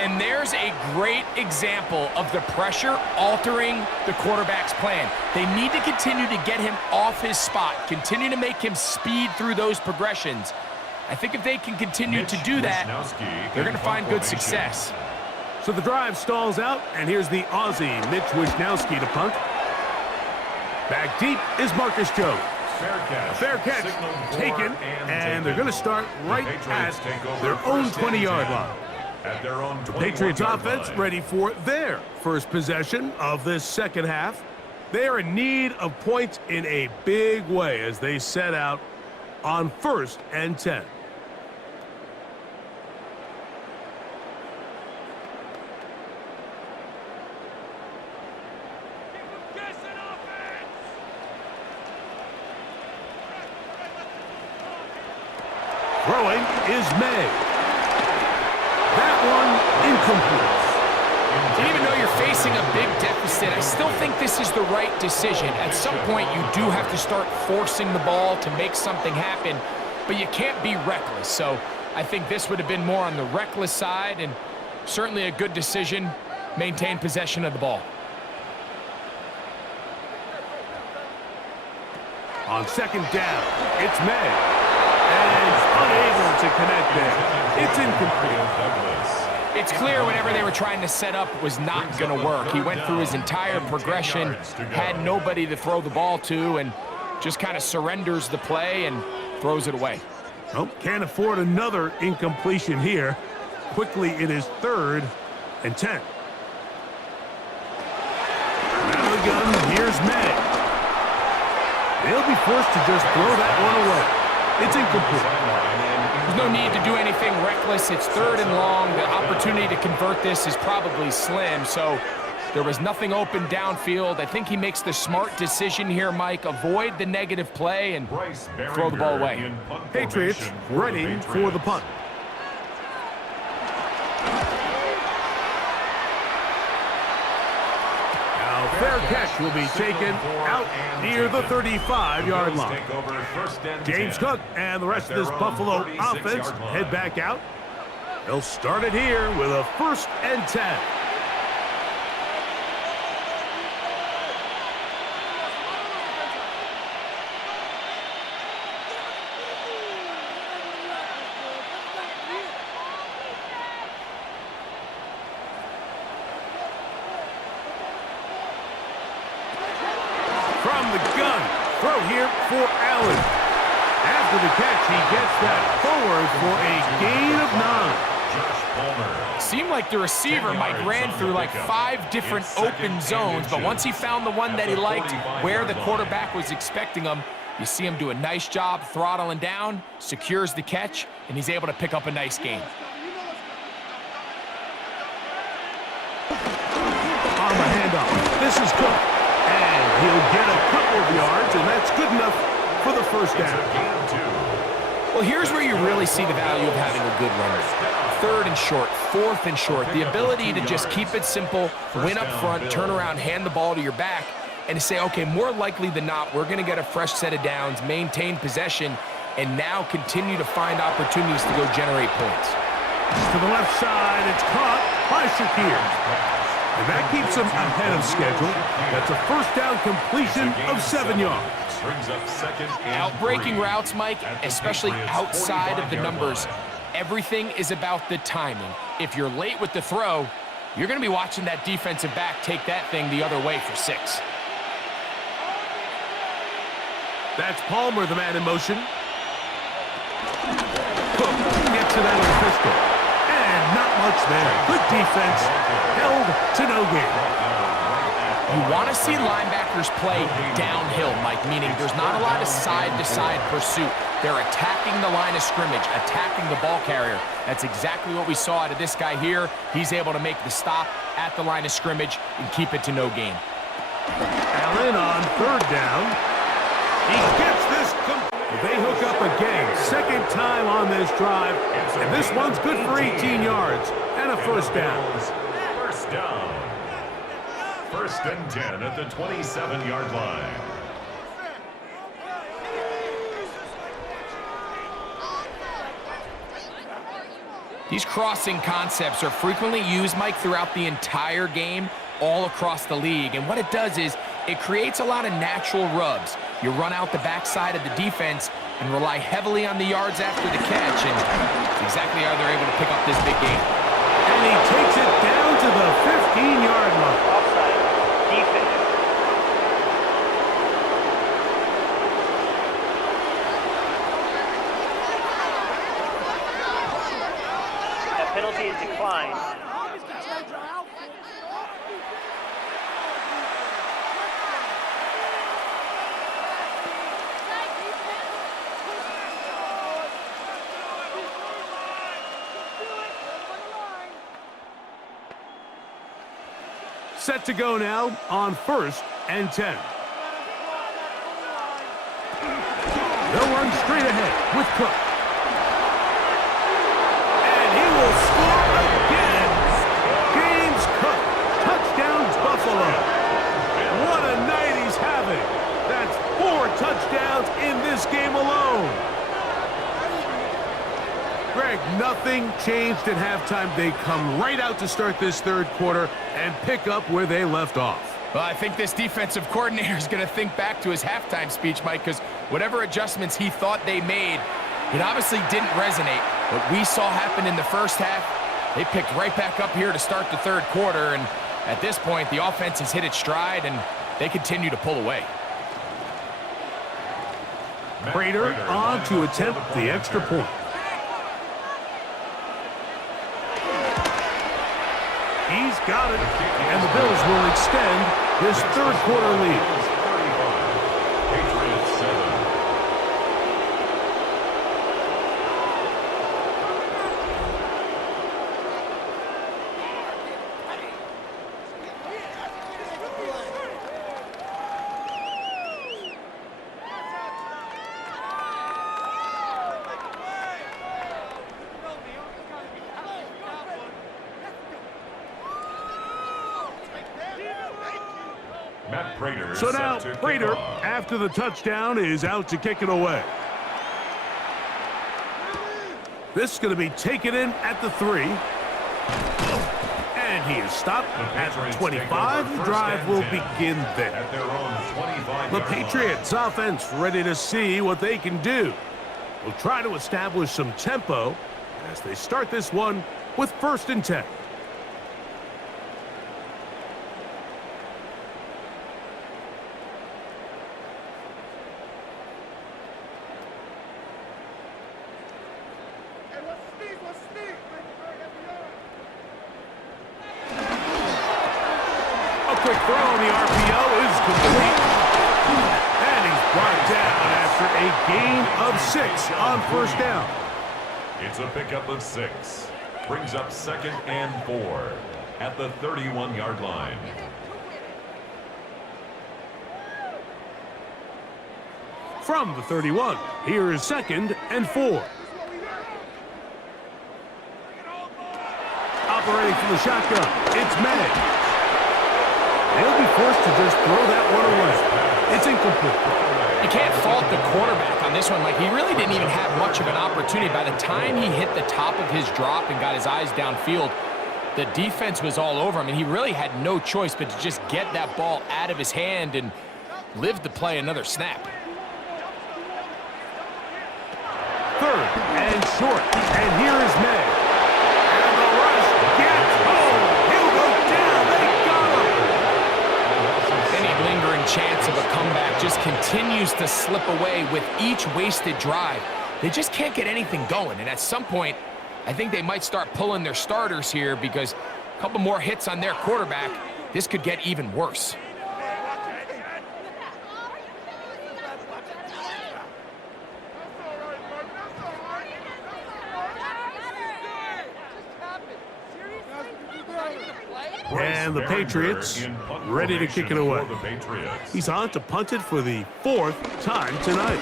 And there's a great example of the pressure altering the quarterback's plan. They need to continue to get him off his spot, continue to make him speed through those progressions. I think if they can continue to do that, they're going to find good success. So the drive stalls out, and here's the Aussie, Mitch Wisnowski, to punt. Back deep is Marcus Jones. Fair catch taken, and they're going to start right at their own 20-yard line. The Patriots offense ready for their first possession of this second half. They are in need of points in a big way as they set out on 1st and 10. Throwing is May. That one incomplete. And even though you're facing a big deficit, I still think this is the right decision. At some point, you do have to start forcing the ball to make something happen, but you can't be reckless. So I think this would have been more on the reckless side, and certainly a good decision. Maintain possession of the ball. On 2nd down, it's May. And unable to connect there. It's incomplete. It's clear whatever they were trying to set up was not going to work. He went through his entire progression, had nobody to throw the ball to, and just kind of surrenders the play and throws it away. Oh, can't afford another incompletion here. Quickly, it is 3rd and 10. Out of the gun, here's May. They'll be forced to just throw that one away. It's incomplete. There's no need to do anything reckless. It's 3rd and long. The opportunity to convert this is probably slim, so there was nothing open downfield. I think he makes the smart decision here, Mike. Avoid the negative play and throw the ball away. Patriots ready for the punt. Fair catch will be taken out near the 35-yard line. James Cook and the rest of this Buffalo offense head back out. They'll start it here with a 1st and 10. From the gun, throw here for Allen. After the catch, he gets that forward for a gain of 9. Seemed like the receiver, Mike, ran through like 5 different open zones, but once he found the one that he liked, where the quarterback was expecting him, you see him do a nice job throttling down, secures the catch, and he's able to pick up a nice gain. This is Cook. And he'll get a couple of yards, and that's good enough for the first down. Well, here's where you really see the value of having a good runner. 3rd and short, 4th and short. The ability to just keep it simple, win up front, turn around, hand the ball to your back, and to say, okay, more likely than not, we're going to get a fresh set of downs, maintain possession, and now continue to find opportunities to go generate points. To the left side, it's caught by Shakir. And that keeps him ahead of schedule. That's a first down completion of 7 yards. Outbreaking routes, Mike, especially outside of the numbers, everything is about the timing. If you're late with the throw, you're going to be watching that defensive back take that thing the other way for 6. That's Palmer, the man in motion. Cook gets it out of the pistol. And not much there. Good defense. Held to no gain. You want to see linebackers play downhill, Mike, meaning there's not a lot of side-to-side pursuit. They're attacking the line of scrimmage, attacking the ball carrier. That's exactly what we saw out of this guy here. He's able to make the stop at the line of scrimmage and keep it to no gain. Allen on 3rd down. He gets this. They hook up again. 2nd time on this drive. And this one's good for 18 yards and a first down. First down. 1st and 10 at the 27-yard line. These crossing concepts are frequently used, Mike, throughout the entire game, all across the league. And what it does is it creates a lot of natural rubs. You run out the backside of the defense and rely heavily on the yards after the catch, and that's exactly how they're able to pick up this big game. And he takes it down to the 15-yard line. Offside. Defense. That penalty is declined. Set to go now on 1st and 10. They'll run straight ahead with Cook. And he will score again. James Cook. Touchdown, Buffalo. What a night he's having. That's 4 touchdowns in this game alone. Greg, nothing changed at halftime. They come right out to start this 3rd quarter and pick up where they left off. Well, I think this defensive coordinator is going to think back to his halftime speech, Mike, because whatever adjustments he thought they made, it obviously didn't resonate. What we saw happen in the first half, they picked right back up here to start the 3rd quarter, and at this point, the offense has hit its stride, and they continue to pull away. Prater on to attempt the extra point. He's got it, and the Bills will extend this 3rd quarter lead. Patriots 7. So now Prater, after the touchdown, is out to kick it away. This is going to be taken in at the 3. And he is stopped at the 25. The drive will begin there. The Patriots offense ready to see what they can do. Will try to establish some tempo as they start this one with 1st and 10. Quick throw on the RPO is complete. And he's brought down after a gain of 6 on 1st down. It's a pickup of 6. Brings up 2nd and 4 at the 31-yard line. From the 31, here is 2nd and 4. Operating from the shotgun, it's May. They'll be forced to just throw that one away. It's incomplete. You can't fault the quarterback on this one. Like, he really didn't even have much of an opportunity. By the time he hit the top of his drop and got his eyes downfield, the defense was all over him, and he really had no choice but to just get that ball out of his hand and live to play another snap. 3rd and short, and here is May. And the rush gets home. He'll go down. They got him. Any lingering chance of a comeback just continues to slip away with each wasted drive. They just can't get anything going, and at some point, I think they might start pulling their starters here because a couple more hits on their quarterback, this could get even worse. And the Patriots ready to kick it away. He's on to punt it for the 4th time tonight.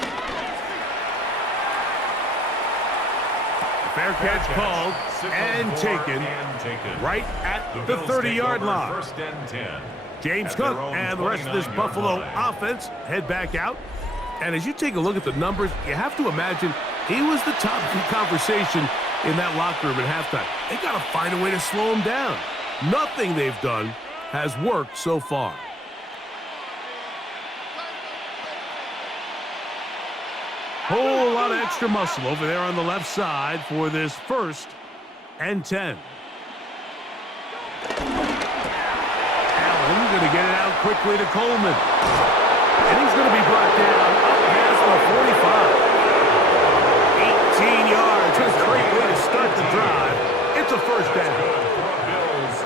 Fair catch called and taken right at the 30-yard line. 1st and 10. James Cook and the rest of this Buffalo offense head back out. And as you take a look at the numbers, you have to imagine he was the top conversation in that locker room at halftime. They got to find a way to slow him down. Nothing they've done has worked so far. Whole lot of extra muscle over there on the left side for this 1st and 10. Allen going to get it out quickly to Coleman. And he's going to be brought down up past the 45. 18 yards. What a great way to start the drive. It's a 1st down.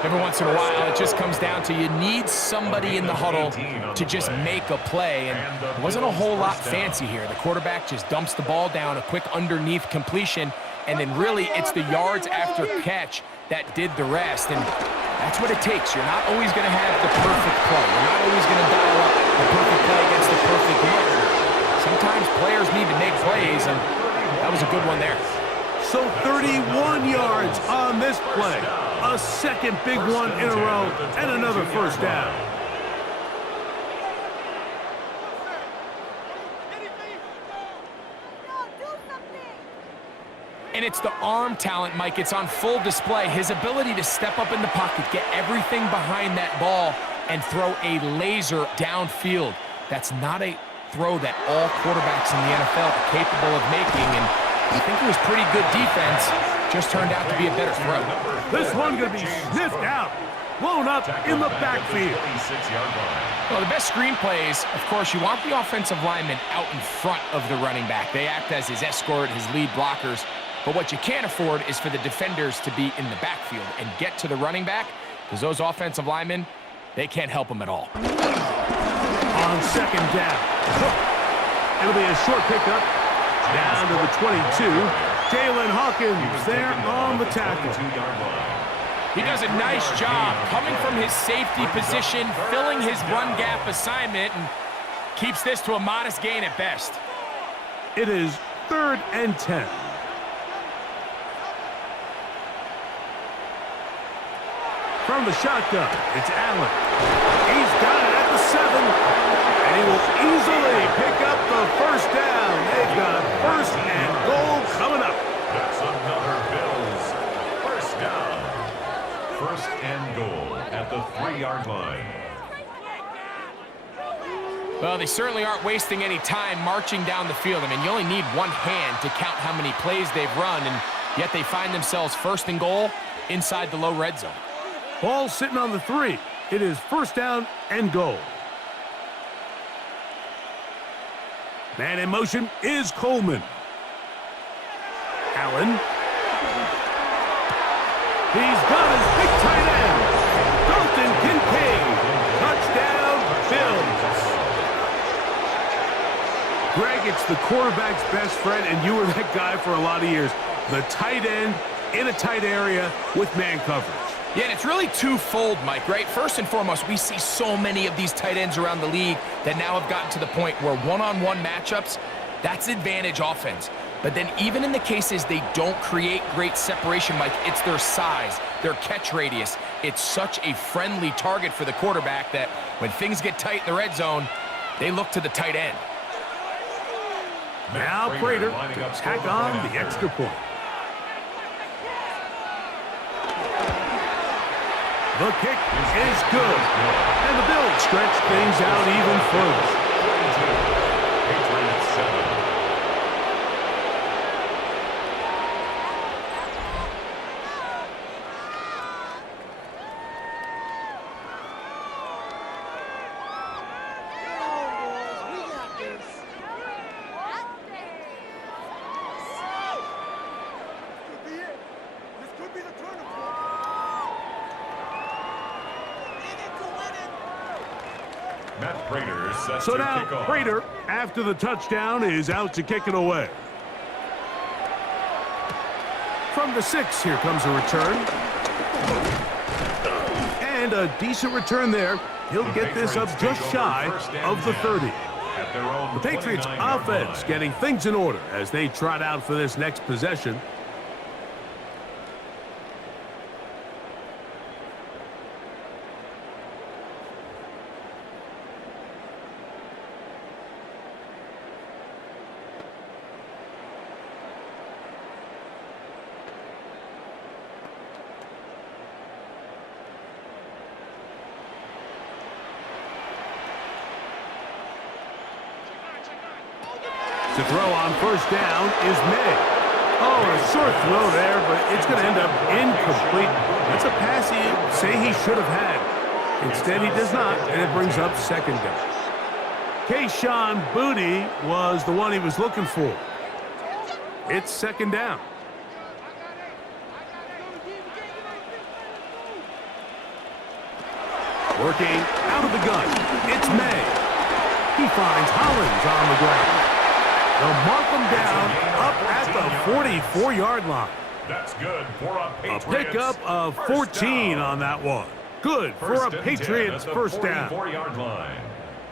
Every once in a while, it just comes down to you need somebody in the huddle to just make a play, and it wasn't a whole lot fancy here. The quarterback just dumps the ball down, a quick underneath completion, and then really it's the yards after catch that did the rest, and that's what it takes. You're not always going to have the perfect play. You're not always going to dial up the perfect play against the perfect look. Sometimes players need to make plays, and that was a good one there. So 31 yards on this play. A second big one in a row, and another 1st down. And it's the arm talent, Mike. It's on full display. His ability to step up in the pocket, get everything behind that ball, and throw a laser downfield. That's not a throw that all quarterbacks in the NFL are capable of making, and I think it was pretty good defense. Just turned out to be a better throw. This one going to be sniffed out, blown up in the backfield. Well, the best screen plays, of course, you want the offensive lineman out in front of the running back. They act as his escort, his lead blockers. But what you can't afford is for the defenders to be in the backfield and get to the running back, because those offensive linemen, they can't help them at all. On 2nd down, it'll be a short pickup down to the 22. Jalen Hawkins there on the tackle. He does a nice job coming from his safety position, filling his run gap assignment, and keeps this to a modest gain at best. It is 3rd and 10. From the shotgun, it's Allen. He's got it at the 7. And he will easily pick up the 1st down. They've got 1st and goal coming up. That's another Bills 1st down. 1st and goal at the 3-yard line. Well, they certainly aren't wasting any time marching down the field. I mean, you only need one hand to count how many plays they've run, and yet they find themselves 1st and goal inside the low red zone. Ball sitting on the 3. It is 1st down and goal. Man in motion is Coleman. Allen. He's got his big tight end. Dalton Kincaid. Touchdown, Bills. Greg, it's the quarterback's best friend, and you were that guy for a lot of years. The tight end in a tight area with man coverage. Yeah, and it's really twofold, Mike, right? First and foremost, we see so many of these tight ends around the league that now have gotten to the point where one-on-one matchups, that's advantage offense. But then even in the cases they don't create great separation, Mike, it's their size, their catch radius. It's such a friendly target for the quarterback that when things get tight in the red zone, they look to the tight end. Now Prater to tack on the extra point. The kick is good. And the Bills stretch things out even further. Patriots 7. So now Prater, after the touchdown, is out to kick it away. From the 6, here comes a return. And a decent return there. He'll get this up just shy of the 30. The Patriots offense getting things in order as they trot out for this next possession. To throw on first down is May. Oh, a short throw there, but it's going to end up incomplete. That's a pass he'd say he should have had. Instead, he does not, and it brings up second down. Kayshon Boutte was the one he was looking for. It's second down. Working out of the gun, it's May. He finds Hollins on the ground. They'll mark him down up at the 44-yard line. That's good for a Patriots. A pickup of 14 on that one. Good for a Patriots first down. 44-yard line.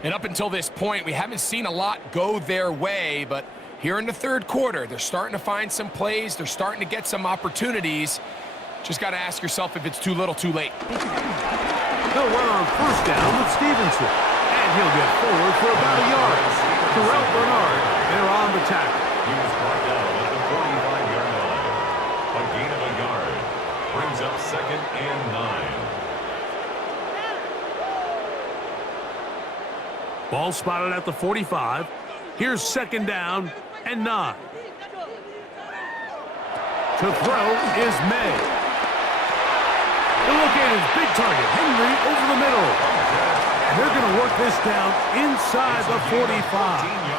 And up until this point, we haven't seen a lot go their way, but here in the third quarter, they're starting to find some plays. They're starting to get some opportunities. Just got to ask yourself if it's too little, too late. They'll run on first down with Stevenson. And he'll get forward for about a yard. Terrell Bernard, they're on the tackle. He was brought down at the 45-yard line. A gain of a yard. Brings up second and 9. Ball spotted at the 45. Here's second down and 9. To throw is May. They'll look at his big target, Henry, over the middle. And they're going to work this down inside the 45.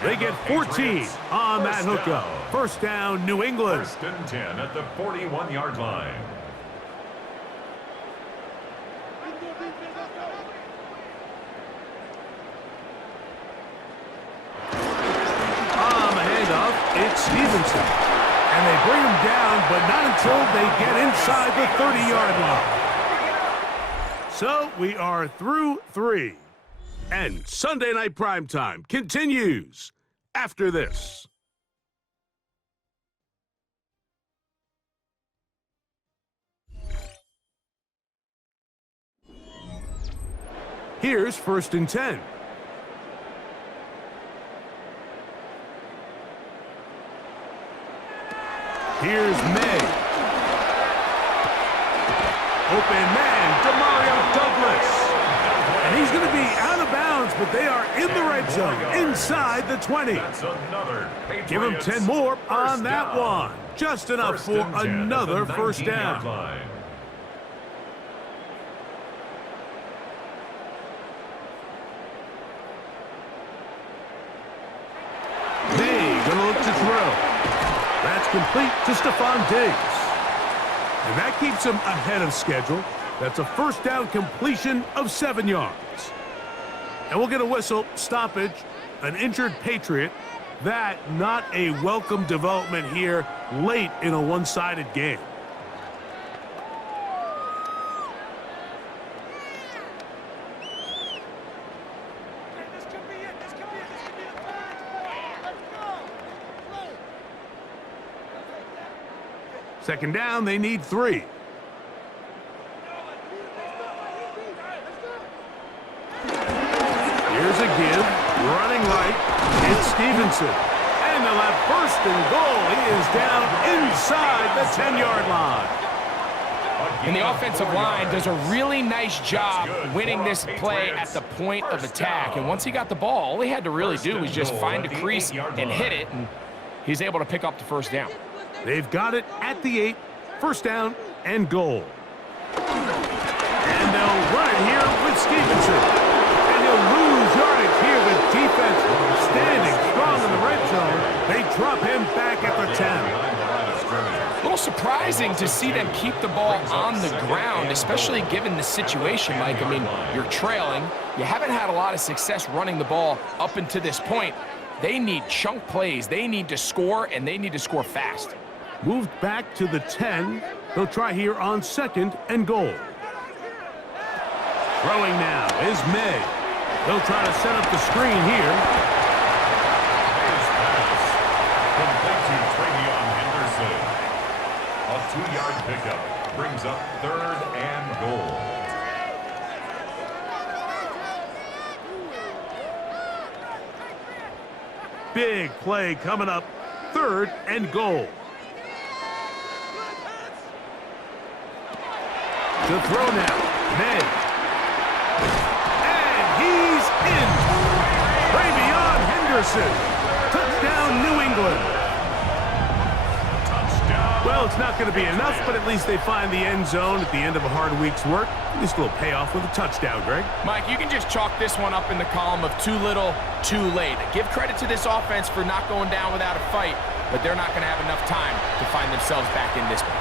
They get 14 on that hookup. First down, New England. First and 10 at the 41-yard line. On the handoff, it's Stevenson. And they bring him down, but not until they get inside the 30-yard line. So we are through 3. And Sunday Night Primetime continues after this. Here's first and 10. Here's May. Open man, Demario Douglas. And he's going to be out of bounds, but they are in the red zone, inside the 20. That's another Patriots. Give him 10 more on that one. Just enough for another first down. May going to look to throw. That's complete to Stephon Diggs. And that keeps him ahead of schedule. That's a first down completion of 7 yards. And we'll get a whistle, stoppage, an injured Patriot. That not a welcome development here late in a one-sided game. Second down, they need 3. Here's a give, running right, it's Stevenson. And they'll have first and goal. He is down inside the 10-yard line. And the offensive line does a really nice job winning this play at the point of attack. And once he got the ball, all he had to really do was just find a crease and hit it, and he's able to pick up the first down. They've got it at the 8, first down and goal. And they'll run it here with Stevenson. And he'll lose yardage here with defense standing strong in the red zone. They drop him back at the 10. A little surprising to see them keep the ball on the ground, especially given the situation, Mike. I mean, you're trailing. You haven't had a lot of success running the ball up until this point. They need chunk plays. They need to score, and they need to score fast. Moved back to the 10. They'll try here on second and goal. Throwing now is May. They'll try to set up the screen here. A 2-yard pickup brings up third and goal. Big play coming up, third and goal. To throw now, May. And he's in. Travion Henderson. Touchdown, New England. Well, it's not going to be enough, but at least they find the end zone at the end of a hard week's work. At least a little payoff with a touchdown, Greg. Mike, you can just chalk this one up in the column of too little, too late. Give credit to this offense for not going down without a fight, but they're not going to have enough time to find themselves back in this one.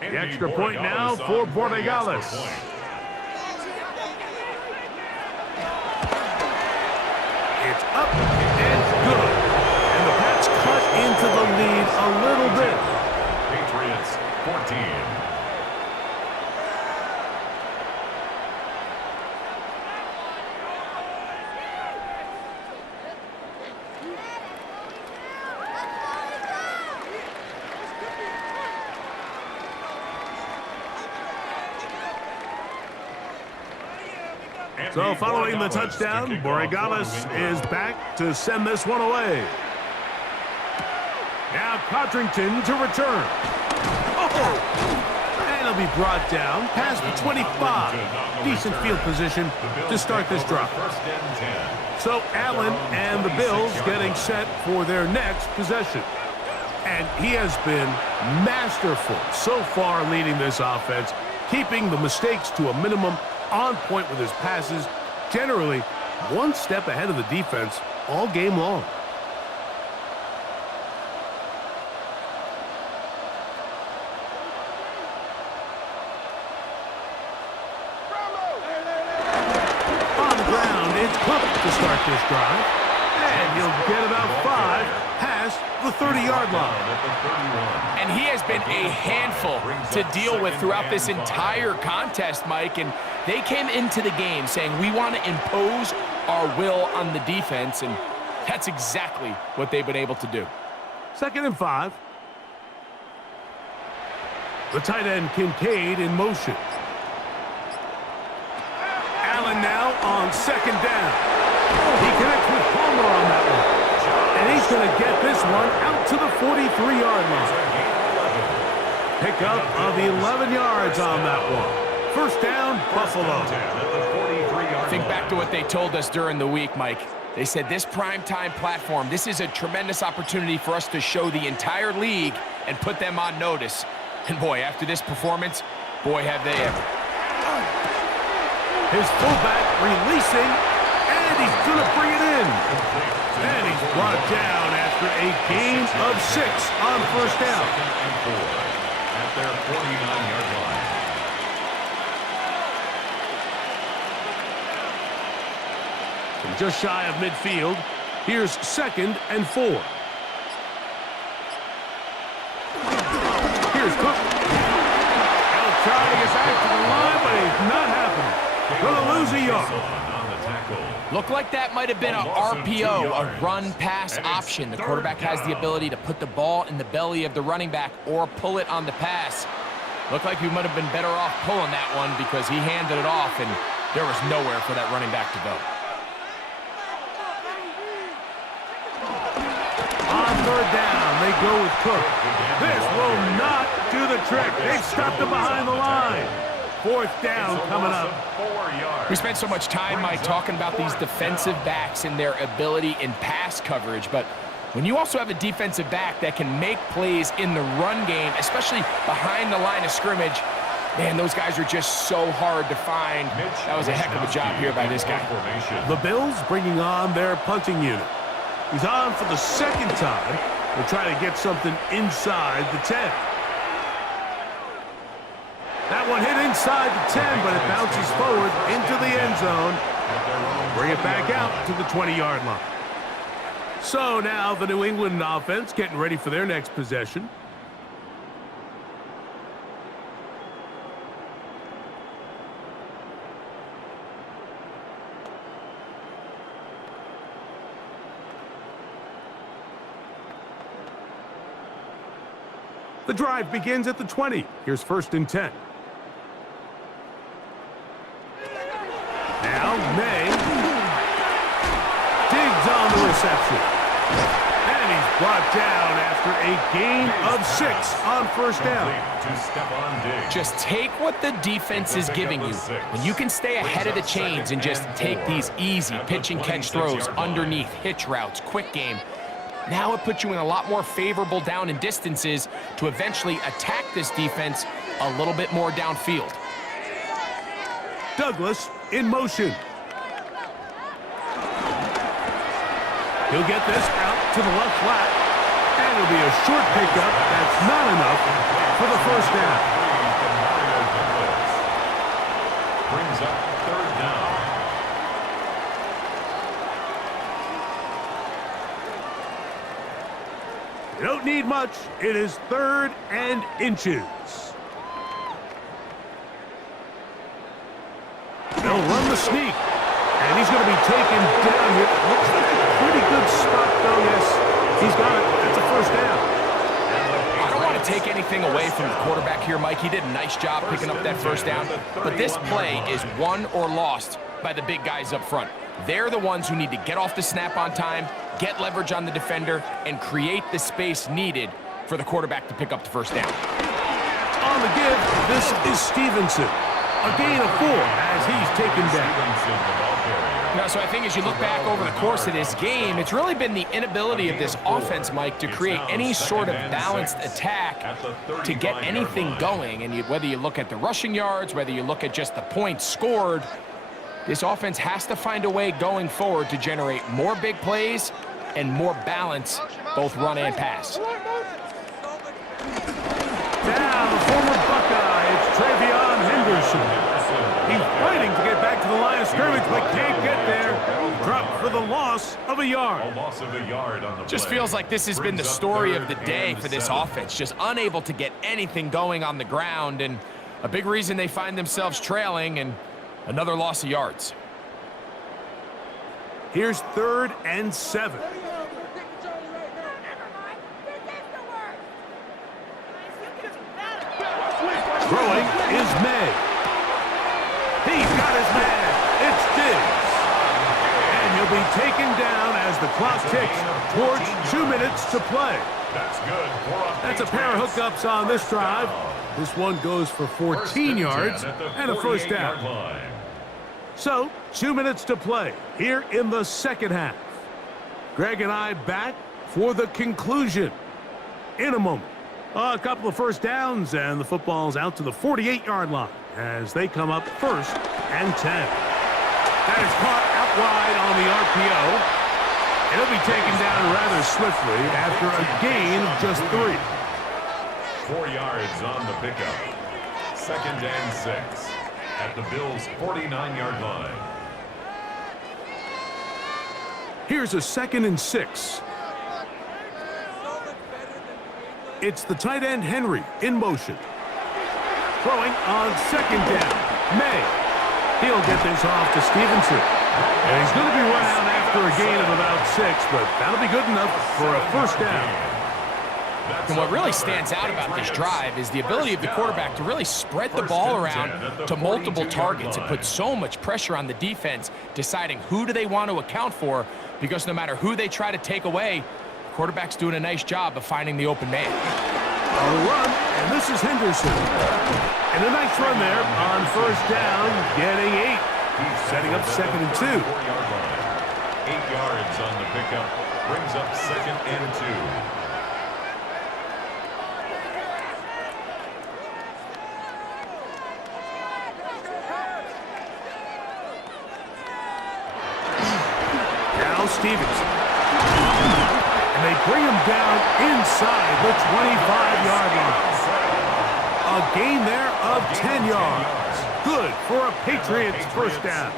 The extra point now for Borregales. It's up and good. And the Pats cut into the lead a little bit. Patriots 14. So following the touchdown, Borregales is back to send this one away. Now Codrington to return. Oh! And he'll be brought down past the 25. Decent field position to start this drive. So Allen and the Bills getting set for their next possession. And he has been masterful so far leading this offense, keeping the mistakes to a minimum, on point with his passes, generally one step ahead of the defense all game long. On the ground, it's Cook to start this drive. And he'll get about 5 past the 30-yard line. And he has been a handful to deal with throughout this entire contest, Mike. And they came into the game saying, we want to impose our will on the defense. And that's exactly what they've been able to do. 2nd and 5. The tight end Kincaid in motion. Allen now on 2nd down. He connects with Palmer on that one. And he's going to get this one out to the 43-yard line. Pickup of 11 yards on that one. First down, Buffalo. Think back to what they told us during the week, Mike. They said this primetime platform, this is a tremendous opportunity for us to show the entire league and put them on notice. And boy, after this performance, boy, have they ever. His fullback releasing, and he's going to bring it in. And he's brought down after a gain of 6 on first down. At their 49-yard line. From just shy of midfield, here's 2nd and 4. Here's Cook. He'll try to get back to the line, but he's not happening. lose a yard. On the tackle. Looked like that might have been a RPO, a run-pass option. The quarterback has the ability to put the ball in the belly of the running back or pull it on the pass. Looked like we might have been better off pulling that one because he handed it off, and there was nowhere for that running back to go. On third down, they go with Cook. This will not do the trick. They've stopped him behind the line. Fourth down coming up. We spent so much time, Mike, talking about these defensive backs and their ability in pass coverage, but when you also have a defensive back that can make plays in the run game, especially behind the line of scrimmage, man, those guys are just so hard to find. That was a heck of a job here by this guy. The Bills bringing on their punting unit. He's on for the second time. They'll try to get something inside the 10. That one hit inside the 10, but it bounces forward into the end zone. Bring it back out to the 20-yard line. So now the New England offense getting ready for their next possession. The drive begins at the 20. Here's 1st and 10. Now May digs on the reception. And he's brought down after a gain of 6 on 1st down. Just take what the defense is giving you. When you can stay ahead of the chains and just take these easy pitch and catch throws underneath, hitch routes, quick game, now it puts you in a lot more favorable down and distances to eventually attack this defense a little bit more downfield. Douglas in motion. He'll get this out to the left flat. And it'll be a short pickup. That's not enough for the 1st down. Brings up 3rd down. You don't need much. It is 3rd and inches. They'll run the sneak. And he's going to be taken down here. Looks like a pretty good spot, though. Yes, he's got it. That's a 1st down. I don't want to take anything away from the quarterback here, Mike. He did a nice job picking up that 1st down. But this play is won or lost by the big guys up front. They're the ones who need to get off the snap on time, get leverage on the defender, and create the space needed for the quarterback to pick up the 1st down. On the give, this is Stevenson. A gain of 4 as he's taken down. Now, so I think as you look back over the course of this game, it's really been the inability of this offense, Mike, to create any sort of balanced attack to get anything going. And whether you look at the rushing yards, whether you look at just the points scored, this offense has to find a way going forward to generate more big plays and more balance, both run and pass. Now, the former Buckeye, it's Travion Henderson. He's fighting to get back to the line of scrimmage, but can't get there. Dropped for the loss of a yard. A loss of a yard on the Just play. feels like this has been the story of the day for this offense. Just unable to get anything going on the ground, and a big reason they find themselves trailing, and another loss of yards. Here's 3rd and 7. Throwing is May. He's got his man. It's Diggs. And he'll be taken down as the clock ticks towards 2 minutes to play. That's good. That's a pair of hookups on this drive. This one goes for 14 yards and a 1st down. So, 2 minutes to play here in the 2nd half. Greg and I back for the conclusion in a moment. A couple of 1st downs, and the football's out to the 48-yard line as they come up 1st and 10. That is caught out wide on the RPO. It'll be taken down rather swiftly after a gain of just 3. 4 yards on the pickup. 2nd and 6 at the Bills' 49-yard line. Here's a 2nd and 6. It's the tight end Henry in motion. Throwing on 2nd down. May. He'll get this off to Stevenson. And he's going to be run out after a gain of about 6, but that'll be good enough for a first down. And what really stands out about this drive is the ability of the quarterback to really spread the ball around to multiple targets and put so much pressure on the defense, deciding who do they want to account for, because no matter who they try to take away, the quarterback's doing a nice job of finding the open man. On the run, and this is Henderson. And a nice run there on first down, getting 8. He's setting up 2nd and 2. 8 yards on the pickup, brings up 2nd and 2. Stevenson. And they bring him down inside the 25-yard line. A gain there of 10 yards. Good for a Patriots first down.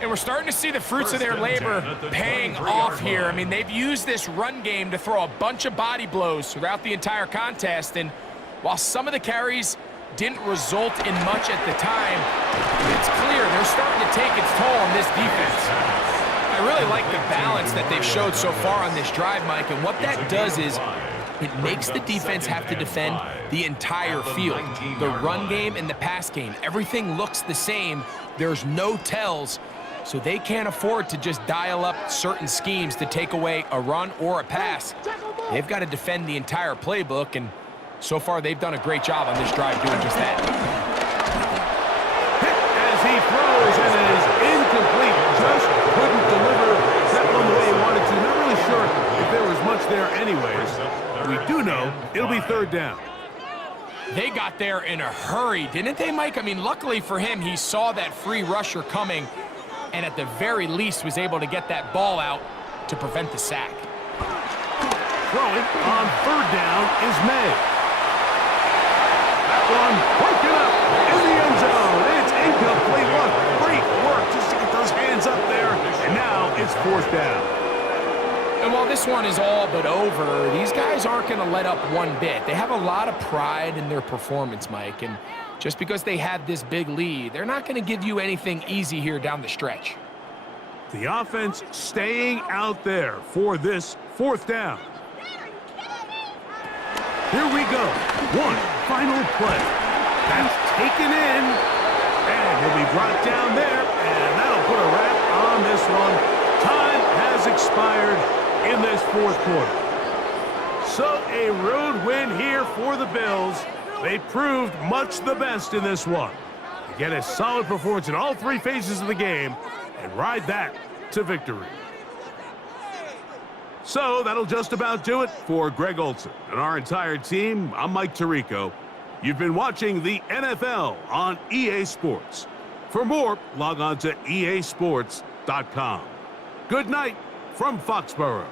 And we're starting to see the fruits of their labor paying off here. I mean, they've used this run game to throw a bunch of body blows throughout the entire contest. And while some of the carries didn't result in much at the time, it's clear they're starting to take its toll on this defense. I really like the balance that they've showed so far on this drive, Mike, and what that does is it makes the defense have to defend the entire field. The run game and the pass game, everything looks the same. There's no tells, so they can't afford to just dial up certain schemes to take away a run or a pass. They've got to defend the entire playbook, and so far they've done a great job on this drive doing just that. Hit as he throws, and it is incomplete. Just couldn't deliver that one the way he wanted to. Not really sure if there was much there anyways. We do know it'll be 3rd down. They got there in a hurry, didn't they, Mike? I mean, luckily for him, he saw that free rusher coming and at the very least was able to get that ball out to prevent the sack. Throwing on 3rd down is May. That one broken up in the end zone. It's incomplete. What great work just to get those hands up there. And now it's 4th down. And while this one is all but over, these guys aren't going to let up one bit. They have a lot of pride in their performance, Mike. And just because they had this big lead, they're not going to give you anything easy here down the stretch. The offense staying out there for this 4th down. Here we go. One final play. That's taken in. And he'll be brought down there. And that'll put a wrap on this one. Time has expired in this 4th quarter. So a road win here for the Bills. They proved much the best in this one. Again, a solid performance in all 3 phases of the game and ride that to victory. So that'll just about do it for Greg Olson and our entire team. I'm Mike Tirico. You've been watching the NFL on EA Sports. For more, log on to easports.com. Good night from Foxborough.